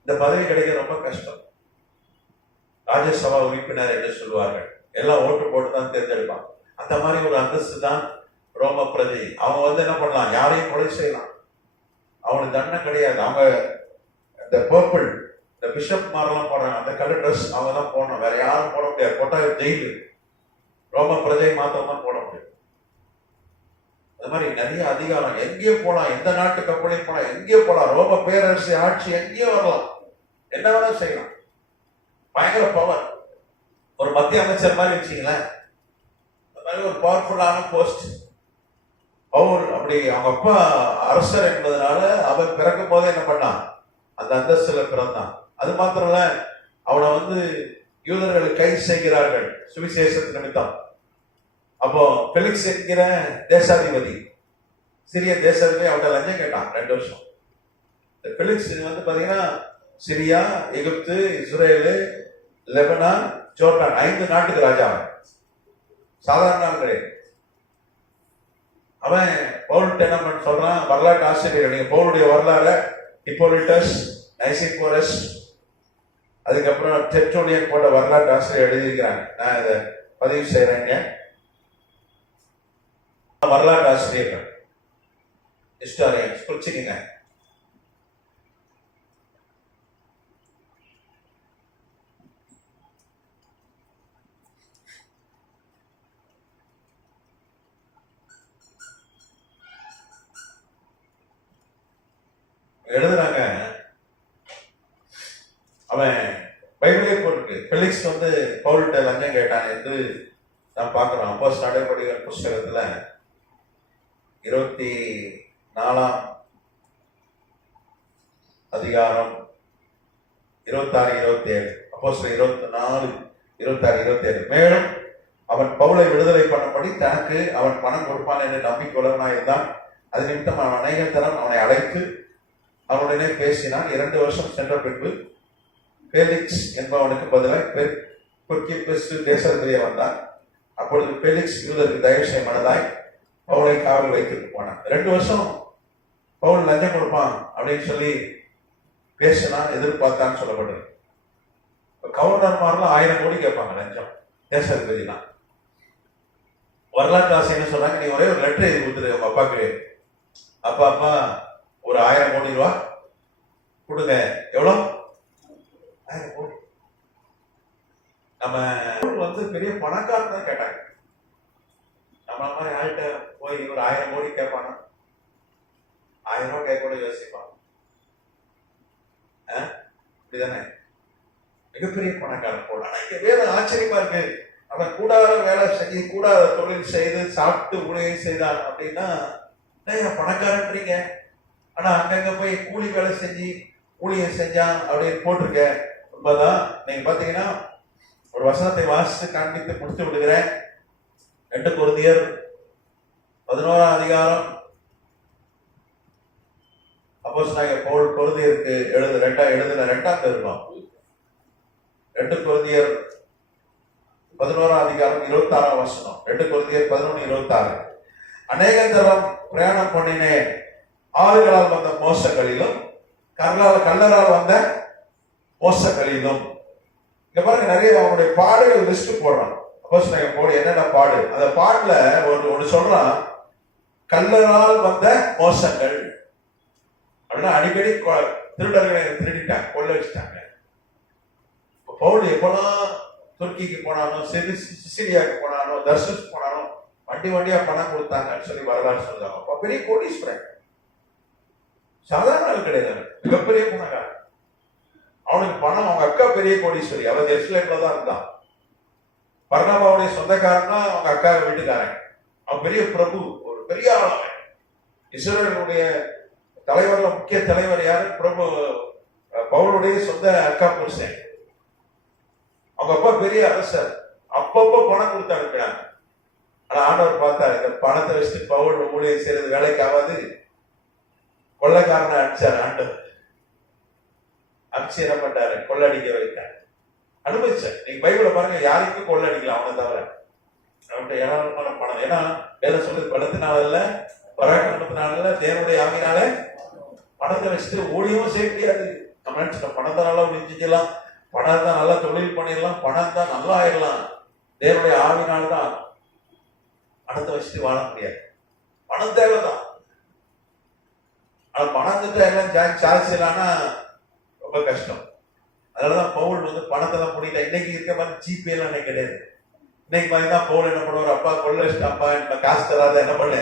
இந்த பதவி கிடைக்க ரொம்ப கஷ்டம். ராஜ்யசபா உறுப்பினர் என்று சொல்வார்கள். எல்லாம் ஓட்டு போட்டு தான் தேர்ந்தெடுப்பாங்க. அந்த மாதிரி ஒரு அந்தஸ்து தான் ரோம பிரஜை. அவங்க என்ன பண்ணலாம், யாரையும் கொலை செய்யலாம். அவங்களுக்கு தண்டனை கிடையாது. அவங்க இந்த பர்பிள், இந்த பிஷப் மாரெல்லாம் போடுறாங்க, அந்த கலர் ட்ரெஸ் அவங்க தான் போடணும். வேற யாரும் போட முடியாது. போட்டா ஜெயிலு. ரோம பிரஜை மாத்திரம் தான் போட முடியும். அது மாதிரி நிறைய அதிகாரம். எங்கேயோ போலாம், எந்த நாட்டு கப்பலையும் போலாம், எங்கேயோ போலாம். ரோம பேரரசு ஆட்சி எங்கேயோ வரலாம், என்ன வேணா செய்யலாம். பயங்கர பவர். ஒரு மத்திய அமைச்சர் மாதிரி வச்சுங்களேன், அந்த மாதிரி ஒரு பவர்ஃபுல்லான போஸ்ட். பவுல் அப்படி அவங்க அப்பா அரசர் என்பதனால அவன் பிறக்கும் போதே என்ன பண்ணான், அந்த அந்தஸ்துல பிறந்தான். அது மாத்திரம் இல்ல, அவனை யூதர்கள் கைது செய்கிறார்கள் சுவிசேஷத்து நிமித்தம். அப்போ பெலிக்ஸ் என்கிற தேசாதிபதி, சிறிய தேசாதிபதி, அவன்கிட்ட லஞ்சம் கேட்டான் 2 வருஷம். பெலிக்ஸ் பாத்தீங்கன்னா சிரியா, எகிப்து, இஸ்ரேலு, லெபனான், ஜோர்டான் 5 நாட்டுக்கு ராஜா. சாதாரண கிடையாது. அவன் பவுல் என்ன சொல்றான், வரலாற்று ஆசிரியர், நீங்க பவுலுடைய வரலாறு ஹிப்போலிட்டஸ், நைசிபோரஸ், அதுக்கப்புறம் டெர்டூலியன் போன்ற வரலாற்று ஆசிரியர் எழுதியிருக்கிறாங்க. நான் இதை பதிவு செய்யறேங்க. வரலாற்று ஆசிரியர்கள், ஹிஸ்டாரியன்ஸ் குறிச்சுக்கங்க. எழுதுறாங்க. அவன் பைபிளே போட்டிருக்கு. பெலிக்ஸ் வந்து பவுல்கிட்ட லஞ்சம் கேட்டான் என்று நான் பார்க்கிறோம். அப்போஸ்தலர் நடபடிகள் புஸ்தகத்துல 24 அதிகாரம் 26, 27. அப்போஸ்தலர் 24, 26, 27. மேலும் அவன் பவுலை விடுதலை பண்ணும்படி தனக்கு அவன் பணம் கொடுப்பான் என்று நம்பிக்கையுள்ளவனாய் இருந்தான். அது நிமித்தம் அவன் அநேக தரம் அவனை அழைத்து அவனுடனே பேசினான். 2 வருஷம் சென்ற பின்பு பேலிக்ஸ் என்பவனுக்கு பதிலாக பொர்க்கியுஸ் தேசாதிபதியாக வந்தான். அப்பொழுது பேலிக்ஸ் யூதருக்கு தயவு செய்ய மனதாய் பவுலை காவல் வைத்துட்டு போனான். 2 வருஷம் பவுல் லஞ்சம் கொடுப்பான் அப்படின்னு சொல்லி பேசினான், எதிர்பார்த்தான்னு சொல்லப்படுறது. கவர்னர்மாரெல்லாம் 1000 கோடி கேட்பாங்க லஞ்சம், தேசாதிபதினா. வரலாற்று ஆசை என்ன சொல்றாங்க, நீ ஒரே ஒரு லெட்டர் எழுதி கொடுத்துரு உங்க அப்பாக்கு. அப்பா ஒரு 1000 கோடி ரூபா கொடுங்க. எவ்வளவு? 1000 கோடி. நம்ம வந்து பெரிய பணக்காரன் தான் கேட்டாங்க. நம்ம மாதிரி ஆள்கிட்ட போய் ஒரு 1000 கோடி கேட்பானா? 1000 ரூபாய் கேட்க கூட யோசிப்பான். இப்படிதானே? மிகப்பெரிய பணக்காரன் போல. ஆனா இங்க வேற ஆச்சரியமா இருக்கு. அவன் கூடாத வேலை செஞ்சு கூடாத தொழில் செய்து சாப்பிட்டு ஊழியம் செய்தான் அப்படின்னா பணக்காரன்றீங்க. ஆனா அங்கங்க போய் கூலி வேலை செஞ்சு ஊழியம் செஞ்சான் அப்படின்னு போட்டிருக்க. உண்மைதான். நீங்க பாத்தீங்கன்னா ஒரு வசனத்தை வாசித்து காண்பித்து முடித்து விடுகிறேன். 2 கொரிந்தியர் 11 அதிகாரம். அப்போஸ்தலனாகிய பவுல் கொரிந்தியருக்கு எழுதின 2ஆம் நிருபம். 2 கொரிந்தியர் 11 அதிகாரம் 26 வசனம். 2 கொரிந்தியர் 11:26. அநேக தரம் பிரயாணம் பண்ணினேன், ஆறுகளால் வந்த மோசங்களிலும் கல்லரால் வந்த மோசங்களிலும். இங்க பாருங்க, நிறைய அவனுடைய பாடுகள் லிஸ்ட் போடுறான். அப்போஸ்தலனாகிய பவுல் என்னென்ன பாடு, அந்த பாட்டுல ஒன்று சொல்றான், கல்லரால் வந்த மோசங்கள் அப்படின்னா அடிக்கடி திருடர்களை திருடிட்டாங்க, கொள்ள வச்சுட்டாங்க. பவுல் எப்பெல்லாம் துருக்கிக்கு போனானோ, சிசிலியாவுக்கு போனானோ, தர்சஸ் போனானோ வண்டியா பணம் கொடுத்தாங்கன்னு சொல்லி வரலாறு சொல்லுவாங்க. அப்ப பெரிய கோடீஸ்வரன், சாதாரண ஆள் கிடையாது, மிகப்பெரிய பணக்காரன். அவனுக்கு பணம், அவங்க அக்கா பெரிய கோடீஸ்வரி, அவன் எருசலேம்ல தான் இருந்தான். பர்னபாவுடைய சொந்தக்காரன் தான் அவங்க அக்கா வீட்டுக்காரன். அவன் பெரிய பிரபு, ஒரு பெரிய ஆள். இஸ்ரவேலுடைய தலைவர்ல முக்கிய தலைவர் யாரு? பிரபு பவுலுடைய சொந்த அக்கா புருஷன். அவங்க அப்பா பெரிய அரசர், அப்பப்போ பணம் கொடுத்து அனுப்பினாங்க. ஆனா ஆண்டவர் பார்த்தார், இந்த பணத்தை வச்சுட்டு பவுல் ஊழியம் செய்யறது வேலைக்கு ஆகாது, கொள்ளைக்காரனை அடிச்சார் ஆண்டவர். அடிச்சு என்ன பண்ணாரு? கொள்ளடிக்க வைத்தார். அனுமதிச்சார். நீங்க பைபிளை பாருங்க, யாருக்கும் கொள்ளடிக்கலாம் அவனை தவிர. அவன்கிட்ட ஏராளமான பணம். ஏன்னா வேலை சொல்றது பணத்தினால இல்ல, பராக்கிரமத்தினால இல்ல, தேவனுடைய ஆவியினால. பணத்தை வச்சுட்டு ஊழியமும் செய்ய முடியாது. நம்ம நினைச்சிட்டோம் பணத்தை நல்லா செஞ்சுக்கலாம், பணம் தான் நல்லா தொழில் பண்ணிடலாம், பணம் தான் நல்லா ஆயிடலாம். தேவனுடைய ஆவினால்தான். பணத்தை வச்சுட்டு வாழ முடியாது. பணம் தேவைதான். ஆனா பணத்தை எல்லாம் சார்ஜ் செய்யலாம்னா ரொம்ப கஷ்டம். அதனாலதான் பவுல் வந்து பணத்தை தான் முடியல. இன்னைக்கு இருக்க மாதிரி ஜிபே எல்லாம் கிடையாது. இன்னைக்கு மாதிரி தான் பவுல் என்ன பண்ணுவார், அப்பா கொள்ள வச்சுட்டு அப்பா என்ன காசு தராத என்ன பண்ண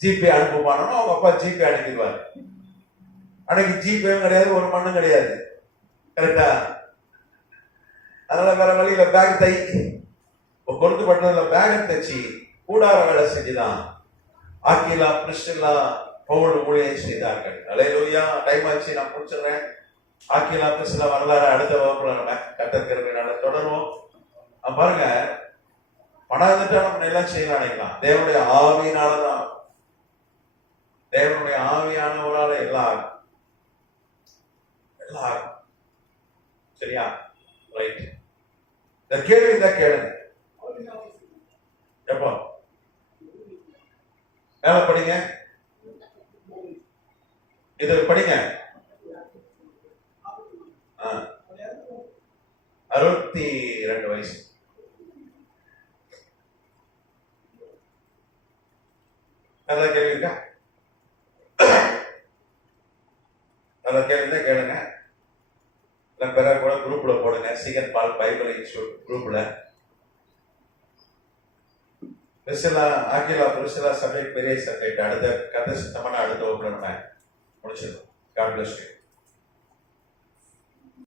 ஜிபே அனுப்புவானோ அவங்க அப்பா ஜிபே அனுப்பிடுவாரு. அன்னைக்கு ஜிபேவும் கிடையாது, ஒரு மண்ணும் கிடையாது. கரெக்டா? அதனால வேற வழியில பேக் தை கொடுத்து பட்டதுல பேக் தைச்சு கூடார வேலை செஞ்சுதான் ஆக்கிலா பிரிஸ்டில்லா பவுல் ஊழியம் செய்தார்கள். அல்லேலூயா. டைம் ஆச்சு, நான் முடிச்சிடுறேன். ஆக்கிலா பிரிஸ்டில்லா வரலாறு அடுத்த வகுப்புல நம்ம கத்திருக்கிறதுனால தொடருவோம். பாருங்க, பணம் இருந்துட்டா நம்ம எல்லாம் செய்யலாம் நினைக்கலாம். தேவனுடைய ஆவியினாலதான், தேவனுடைய ஆவியானவரால எல்லாம் சரியா? ரைட். இந்த கேள்வி தான் கேளுங்க. எப்போ மேல படிங்க, இது படிங்க. 62 வயசு. அதான் கேள்வி இருக்கா? அதான் கேள்வி தான் கேளுங்க. பிற கூட குரூப்ல போடுங்க. சீகன் பால் பைபிள் இன்ஸ்டியூட் குரூப்ல. பிரிசிலா ஆகிலா பிரிசிலா சப்ஜெக்ட் பெரிய சப்ஜெக்ட். அடுத்த கதை சுத்தமான அடுத்த வகுப்புல நம்ம முடிச்சிருக்கோம். God bless you.